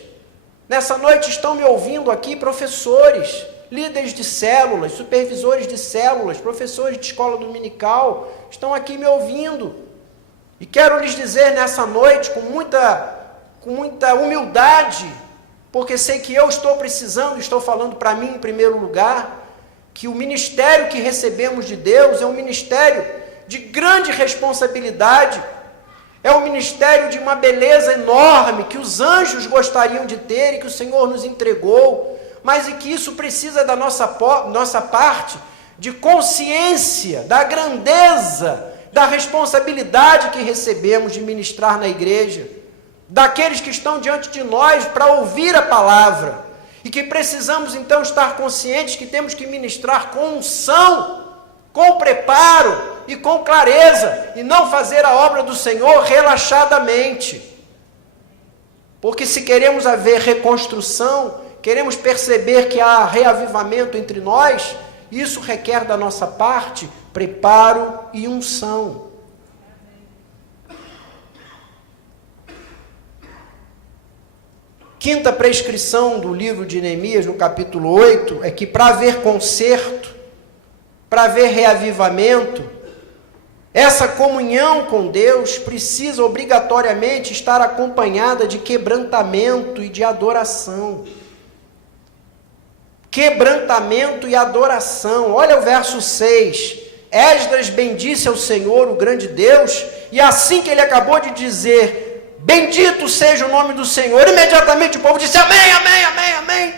Nessa noite estão me ouvindo aqui professores, líderes de células, supervisores de células, professores de escola dominical, estão aqui me ouvindo. E quero lhes dizer nessa noite, com muita humildade, porque sei que eu estou precisando, estou falando para mim em primeiro lugar, que o ministério que recebemos de Deus é um ministério de grande responsabilidade, é um ministério de uma beleza enorme, que os anjos gostariam de ter e que o Senhor nos entregou, mas e que isso precisa da nossa parte de consciência, da grandeza, da responsabilidade que recebemos de ministrar na igreja, daqueles que estão diante de nós para ouvir a palavra, e que precisamos então estar conscientes que temos que ministrar com unção, com preparo e com clareza, e não fazer a obra do Senhor relaxadamente. Porque se queremos haver reconstrução, queremos perceber que há reavivamento entre nós, isso requer da nossa parte preparo e unção. Quinta prescrição do livro de Neemias, no capítulo 8, é que para haver conserto, para haver reavivamento, essa comunhão com Deus precisa obrigatoriamente estar acompanhada de quebrantamento e de adoração. Quebrantamento e adoração. Olha o verso 6. Esdras bendisse ao Senhor, o grande Deus, e assim que ele acabou de dizer, bendito seja o nome do Senhor, imediatamente o povo disse, amém, amém, amém, amém.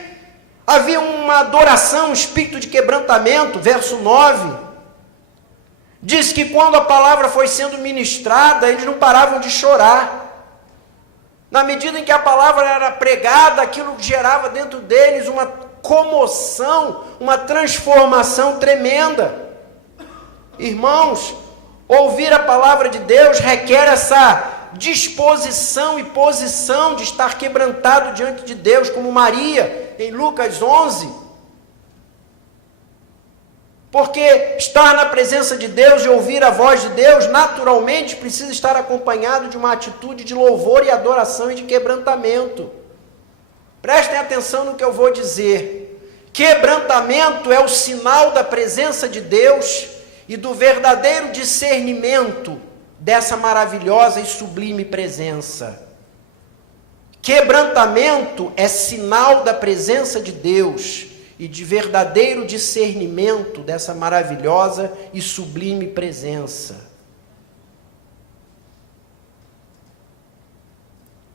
Havia uma adoração, um espírito de quebrantamento. Verso 9, diz que quando a palavra foi sendo ministrada, eles não paravam de chorar. Na medida em que a palavra era pregada, aquilo gerava dentro deles uma comoção, uma transformação tremenda. Irmãos, ouvir a palavra de Deus requer essa disposição e posição de estar quebrantado diante de Deus, como Maria, em Lucas 11. Porque estar na presença de Deus e ouvir a voz de Deus, naturalmente, precisa estar acompanhado de uma atitude de louvor e adoração e de quebrantamento. Prestem atenção no que eu vou dizer. Quebrantamento é o sinal da presença de Deus e do verdadeiro discernimento dessa maravilhosa e sublime presença. Quebrantamento é sinal da presença de Deus e de verdadeiro discernimento dessa maravilhosa e sublime presença.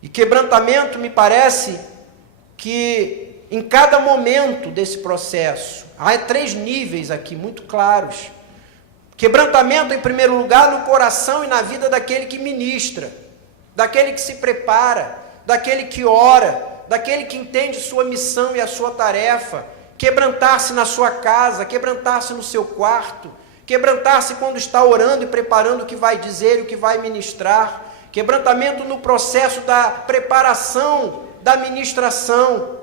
E quebrantamento, me parece que em cada momento desse processo, há 3 níveis aqui muito claros. Quebrantamento, em primeiro lugar, no coração e na vida daquele que ministra, daquele que se prepara, daquele que ora, daquele que entende sua missão e a sua tarefa. Quebrantar-se na sua casa, quebrantar-se no seu quarto, quebrantar-se quando está orando e preparando o que vai dizer e o que vai ministrar. Quebrantamento no processo da preparação, da ministração.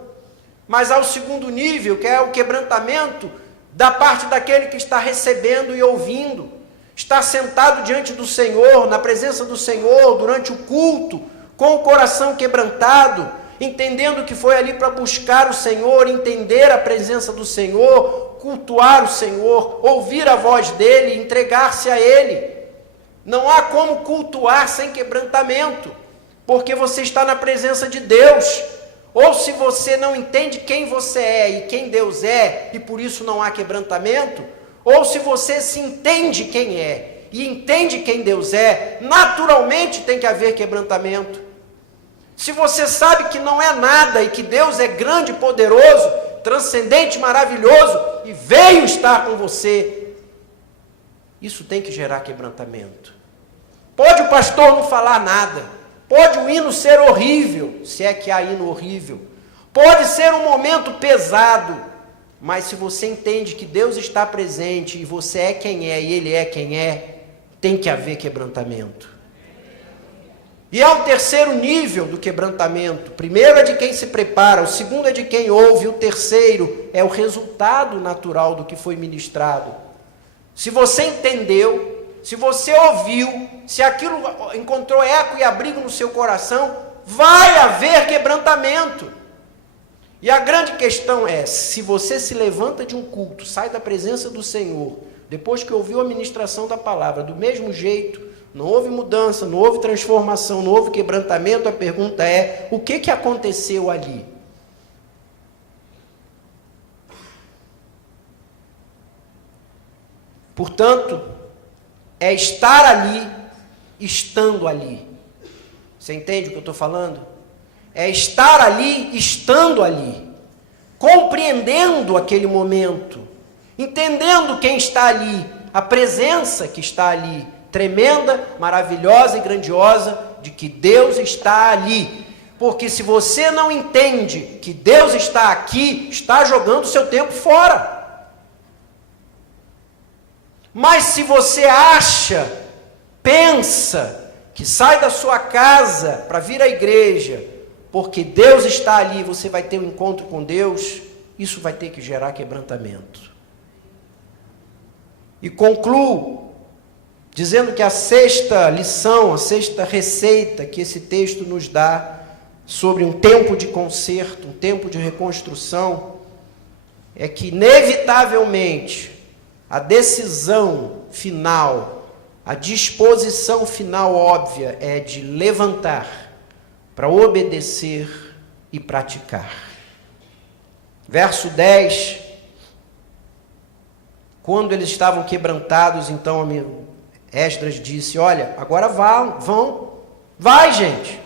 Mas há o segundo nível, que é o quebrantamento da parte daquele que está recebendo e ouvindo, está sentado diante do Senhor, na presença do Senhor, durante o culto, com o coração quebrantado, entendendo que foi ali para buscar o Senhor, entender a presença do Senhor, cultuar o Senhor, ouvir a voz dEle, entregar-se a Ele. Não há como cultuar sem quebrantamento, porque você está na presença de Deus. Ou se você não entende quem você é e quem Deus é, e por isso não há quebrantamento, ou se você se entende quem é e entende quem Deus é, naturalmente tem que haver quebrantamento. Se você sabe que não é nada e que Deus é grande, poderoso, transcendente, maravilhoso e veio estar com você, isso tem que gerar quebrantamento. Pode o pastor não falar nada, pode o hino ser horrível, se é que há hino horrível, pode ser um momento pesado, mas se você entende que Deus está presente e você é quem é e Ele é quem é, tem que haver quebrantamento. E há um terceiro nível do quebrantamento. O primeiro é de quem se prepara, o segundo é de quem ouve, o terceiro é o resultado natural do que foi ministrado. Se você entendeu, se você ouviu, se aquilo encontrou eco e abrigo no seu coração, vai haver quebrantamento. E a grande questão é, se você se levanta de um culto, sai da presença do Senhor, depois que ouviu a ministração da palavra, do mesmo jeito, não houve mudança, não houve transformação, não houve quebrantamento, a pergunta é, o que aconteceu ali? Portanto, é estar ali, estando ali. Você entende o que eu estou falando? É estar ali, estando ali, compreendendo aquele momento, entendendo quem está ali, a presença que está ali, tremenda, maravilhosa e grandiosa, de que Deus está ali. Porque se você não entende que Deus está aqui, está jogando seu tempo fora. Mas se você acha, pensa, que sai da sua casa para vir à igreja, porque Deus está ali, você vai ter um encontro com Deus, isso vai ter que gerar quebrantamento. E concluo dizendo que a sexta lição, a sexta receita que esse texto nos dá, sobre um tempo de conserto, um tempo de reconstrução, é que inevitavelmente a decisão final, a disposição final óbvia é de levantar para obedecer e praticar. Verso 10, quando eles estavam quebrantados, então Esdras disse, olha, agora vai gente,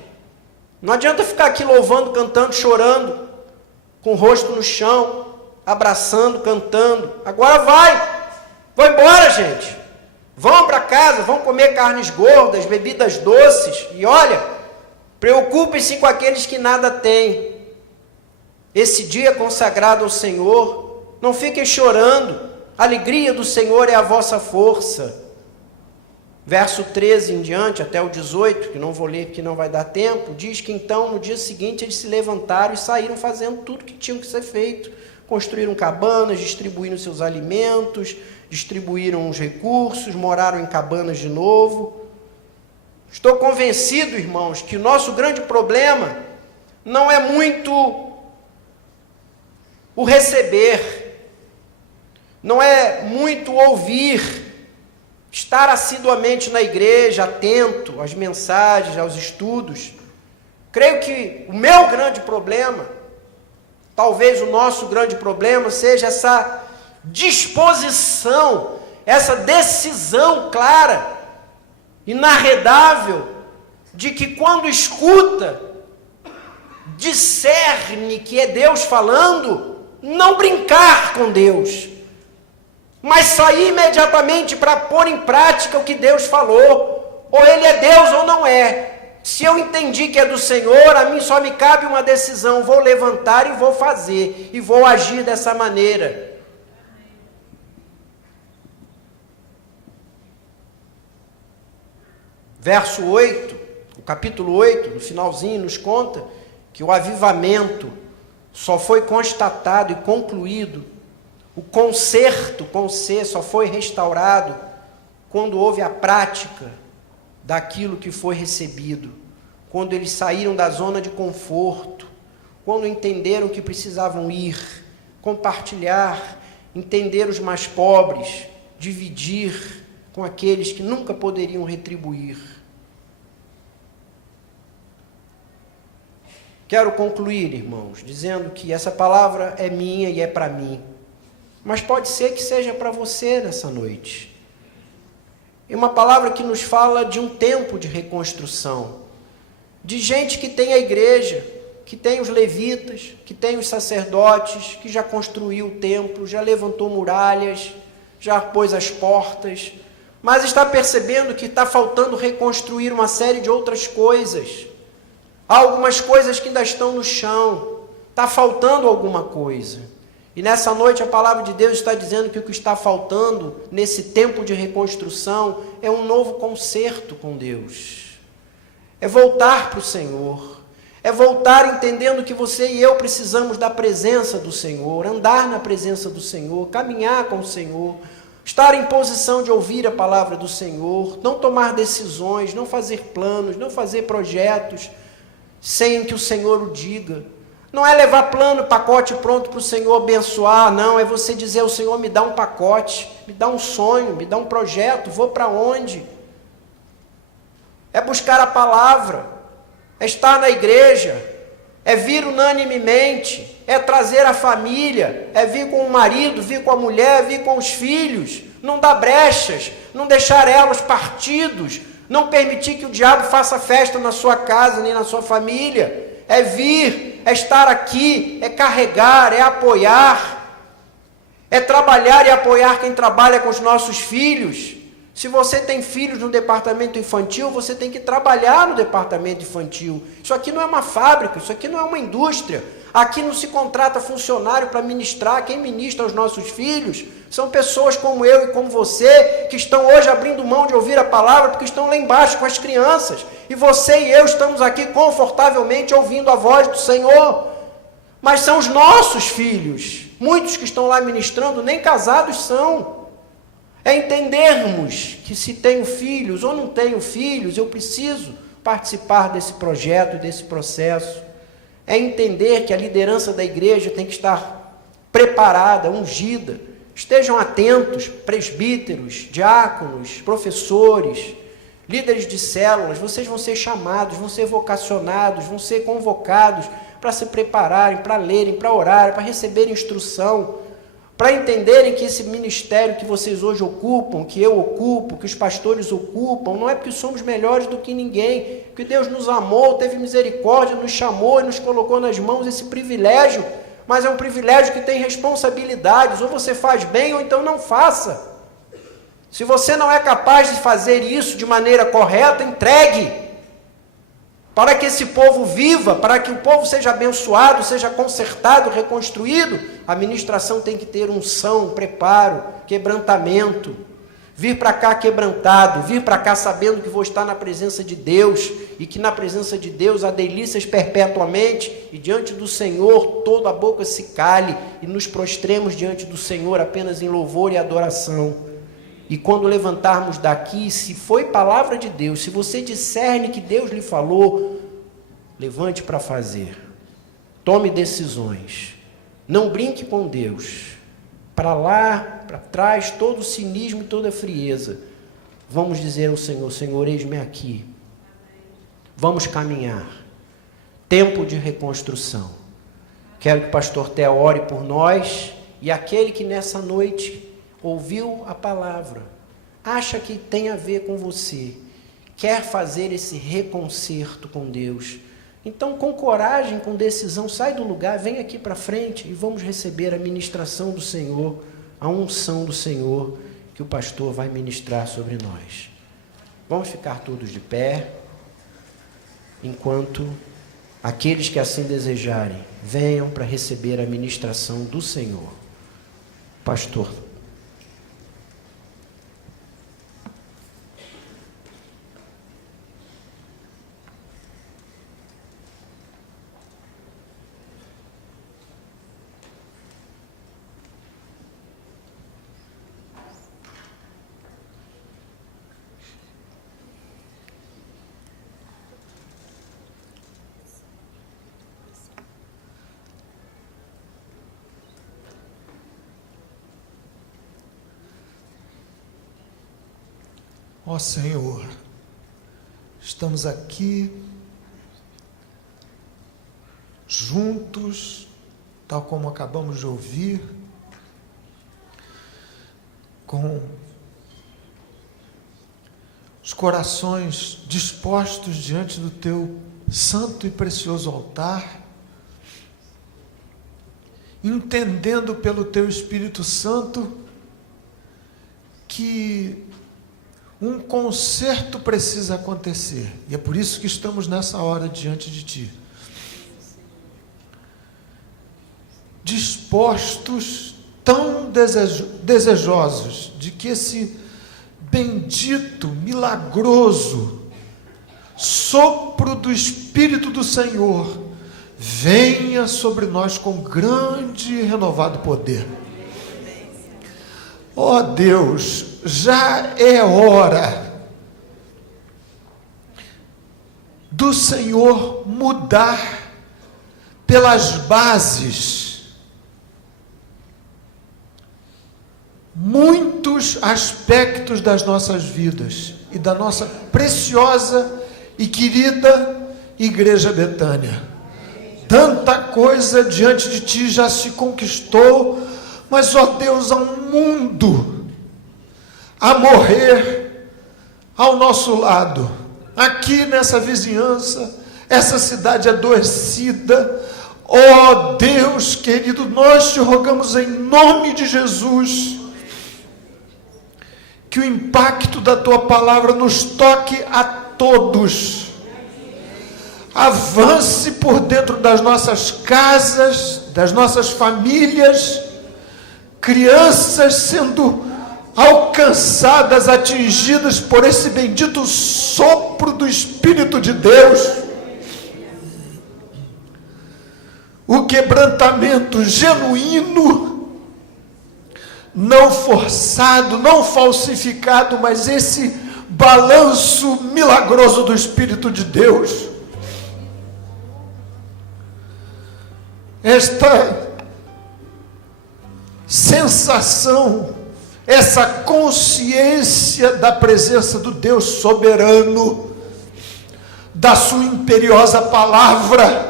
não adianta ficar aqui louvando, cantando, chorando, com o rosto no chão, abraçando, cantando, agora vai embora gente, vão para casa, vão comer carnes gordas, bebidas doces, e olha, preocupem-se com aqueles que nada têm, esse dia consagrado ao Senhor, não fiquem chorando, a alegria do Senhor é a vossa força. Verso 13 em diante, até o 18, que não vou ler porque não vai dar tempo, diz que então no dia seguinte eles se levantaram e saíram fazendo tudo que tinha que ser feito. Construíram cabanas, distribuíram seus alimentos, distribuíram os recursos, moraram em cabanas de novo. Estou convencido, irmãos, que o nosso grande problema não é muito o receber, não é muito ouvir, estar assiduamente na igreja, atento às mensagens, aos estudos. Creio que o meu grande problema, talvez o nosso grande problema, seja essa disposição, essa decisão clara, inarredável, de que quando escuta, discerne que é Deus falando, não brincar com Deus, mas sair imediatamente para pôr em prática o que Deus falou, ou Ele é Deus ou não é. Se eu entendi que é do Senhor, a mim só me cabe uma decisão, vou levantar e vou fazer, e vou agir dessa maneira. Verso 8, o capítulo 8, no finalzinho, nos conta que o avivamento só foi constatado e concluído, o conserto com C só foi restaurado quando houve a prática daquilo que foi recebido, quando eles saíram da zona de conforto, quando entenderam que precisavam ir, compartilhar, entender os mais pobres, dividir com aqueles que nunca poderiam retribuir. Quero concluir, irmãos, dizendo que essa palavra é minha e é para mim. Mas pode ser que seja para você nessa noite. É uma palavra que nos fala de um tempo de reconstrução, de gente que tem a igreja, que tem os levitas, que tem os sacerdotes, que já construiu o templo, já levantou muralhas, já pôs as portas, mas está percebendo que está faltando reconstruir uma série de outras coisas. Há algumas coisas que ainda estão no chão, está faltando alguma coisa. E nessa noite a palavra de Deus está dizendo que o que está faltando nesse tempo de reconstrução é um novo concerto com Deus. É voltar para o Senhor. É voltar entendendo que você e eu precisamos da presença do Senhor, andar na presença do Senhor, caminhar com o Senhor, estar em posição de ouvir a palavra do Senhor, não tomar decisões, não fazer planos, não fazer projetos sem que o Senhor o diga. Não é levar plano, pacote pronto para o Senhor abençoar, não, é você dizer ao Senhor, me dá um pacote, me dá um sonho, me dá um projeto, vou para onde? É buscar a palavra, é estar na igreja, é vir unanimemente, é trazer a família, é vir com o marido, vir com a mulher, vir com os filhos, não dar brechas, não deixar elos partidos, não permitir que o diabo faça festa na sua casa, nem na sua família, é vir, é estar aqui, é carregar, é apoiar, é trabalhar e apoiar quem trabalha com os nossos filhos. Se você tem filhos no departamento infantil, você tem que trabalhar no departamento infantil. Isso aqui não é uma fábrica, isso aqui não é uma indústria. Aqui não se contrata funcionário para ministrar. Quem ministra aos nossos filhos são pessoas como eu e como você, que estão hoje abrindo mão de ouvir a palavra, porque estão lá embaixo com as crianças. E você e eu estamos aqui confortavelmente ouvindo a voz do Senhor. Mas são os nossos filhos. Muitos que estão lá ministrando nem casados são. É entendermos que se tenho filhos ou não tenho filhos, eu preciso participar desse projeto, desse processo. é entender que a liderança da igreja tem que estar preparada, ungida. Estejam atentos, presbíteros, diáconos, professores, líderes de células, vocês vão ser chamados, vão ser vocacionados, vão ser convocados para se prepararem, para lerem, para orarem, para receberem instrução, para entenderem que esse ministério que vocês hoje ocupam, que eu ocupo, que os pastores ocupam, não é porque somos melhores do que ninguém, que Deus nos amou, teve misericórdia, nos chamou e nos colocou nas mãos esse privilégio, mas é um privilégio que tem responsabilidades, ou você faz bem ou então não faça. Se você não é capaz de fazer isso de maneira correta, entregue. Para que esse povo viva, para que o povo seja abençoado, seja consertado, reconstruído, a ministração tem que ter unção, preparo, quebrantamento. Vir para cá quebrantado, vir para cá sabendo que vou estar na presença de Deus, e que na presença de Deus há delícias perpetuamente, e diante do Senhor toda a boca se cale, e nos prostremos diante do Senhor apenas em louvor e adoração. E quando levantarmos daqui, se foi palavra de Deus, se você discerne que Deus lhe falou, levante para fazer. Tome decisões. Não brinque com Deus. Para lá, para trás, todo o cinismo e toda a frieza. Vamos dizer ao Senhor: Senhor, eis-me aqui. Vamos caminhar. Tempo de reconstrução. Quero que o pastor Theo ore por nós, e aquele que nessa noite ouviu a palavra, acha que tem a ver com você, quer fazer esse reconcerto com Deus, então com coragem, com decisão, sai do lugar, vem aqui para frente e vamos receber a ministração do Senhor, a unção do Senhor, que o pastor vai ministrar sobre nós. Vamos ficar todos de pé, enquanto aqueles que assim desejarem, venham para receber a ministração do Senhor. Pastor. Ó Senhor, estamos aqui juntos, tal como acabamos de ouvir, com os corações dispostos diante do Teu santo e precioso altar, entendendo pelo Teu Espírito Santo que um concerto precisa acontecer, e é por isso que estamos nessa hora diante de Ti, dispostos, tão desejosos de que esse bendito, milagroso sopro do Espírito do Senhor venha sobre nós com grande e renovado poder. Ó Deus, já é hora do Senhor mudar pelas bases muitos aspectos das nossas vidas e da nossa preciosa e querida Igreja Betânia. Tanta coisa diante de Ti já se conquistou, mas, ó Deus, há um mundo a morrer ao nosso lado, aqui nessa vizinhança, essa cidade adoecida. Ó Deus querido, nós Te rogamos em nome de Jesus, que o impacto da Tua palavra nos toque a todos, avance por dentro das nossas casas, das nossas famílias, crianças sendo alcançadas, atingidas por esse bendito sopro do Espírito de Deus, o quebrantamento genuíno, não forçado, não falsificado, mas esse balanço milagroso do Espírito de Deus. esta sensação, essa consciência da presença do Deus soberano, da sua imperiosa palavra,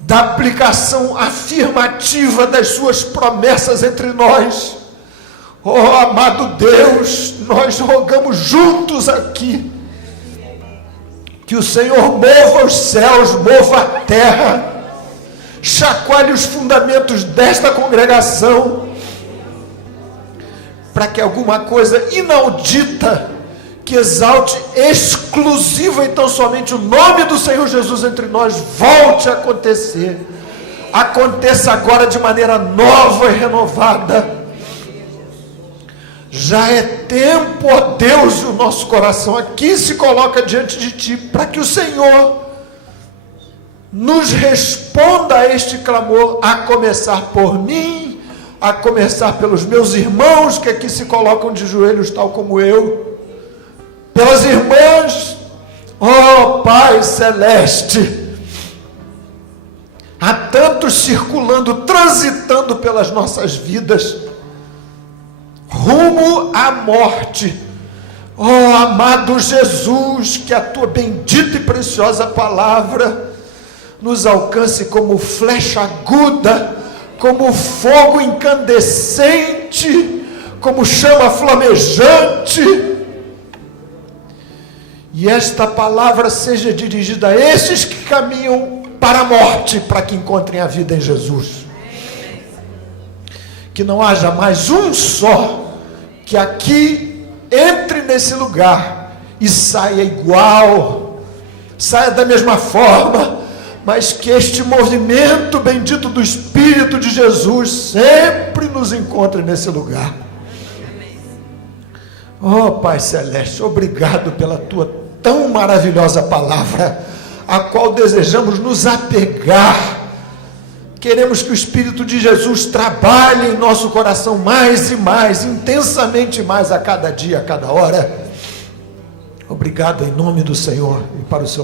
da aplicação afirmativa das suas promessas entre nós. Oh, amado Deus, nós rogamos juntos aqui, que o Senhor mova os céus, mova a terra, chacoalhe os fundamentos desta congregação, para que alguma coisa inaudita, que exalte exclusiva e tão somente o nome do Senhor Jesus entre nós, volte a acontecer. Aconteça agora de maneira nova e renovada. Já é tempo, ó Deus, o nosso coração aqui se coloca diante de Ti, para que o Senhor nos responda a este clamor, a começar por mim, a começar pelos meus irmãos que aqui se colocam de joelhos, tal como eu, pelas irmãs, ó Pai Celeste. Há tantos circulando, transitando pelas nossas vidas, rumo à morte. Oh, amado Jesus, que a Tua bendita e preciosa palavra nos alcance como flecha aguda, como fogo incandescente, como chama flamejante. E esta palavra seja dirigida a esses que caminham para a morte, para que encontrem a vida em Jesus. Que não haja mais um só que aqui entre nesse lugar e saia igual, saia da mesma forma, mas que este movimento bendito do Espírito de Jesus sempre nos encontre nesse lugar. Oh Pai Celeste, obrigado pela Tua tão maravilhosa palavra, a qual desejamos nos apegar. Queremos que o Espírito de Jesus trabalhe em nosso coração mais e mais, intensamente mais, a cada dia, a cada hora. Obrigado em nome do Senhor e para o Seu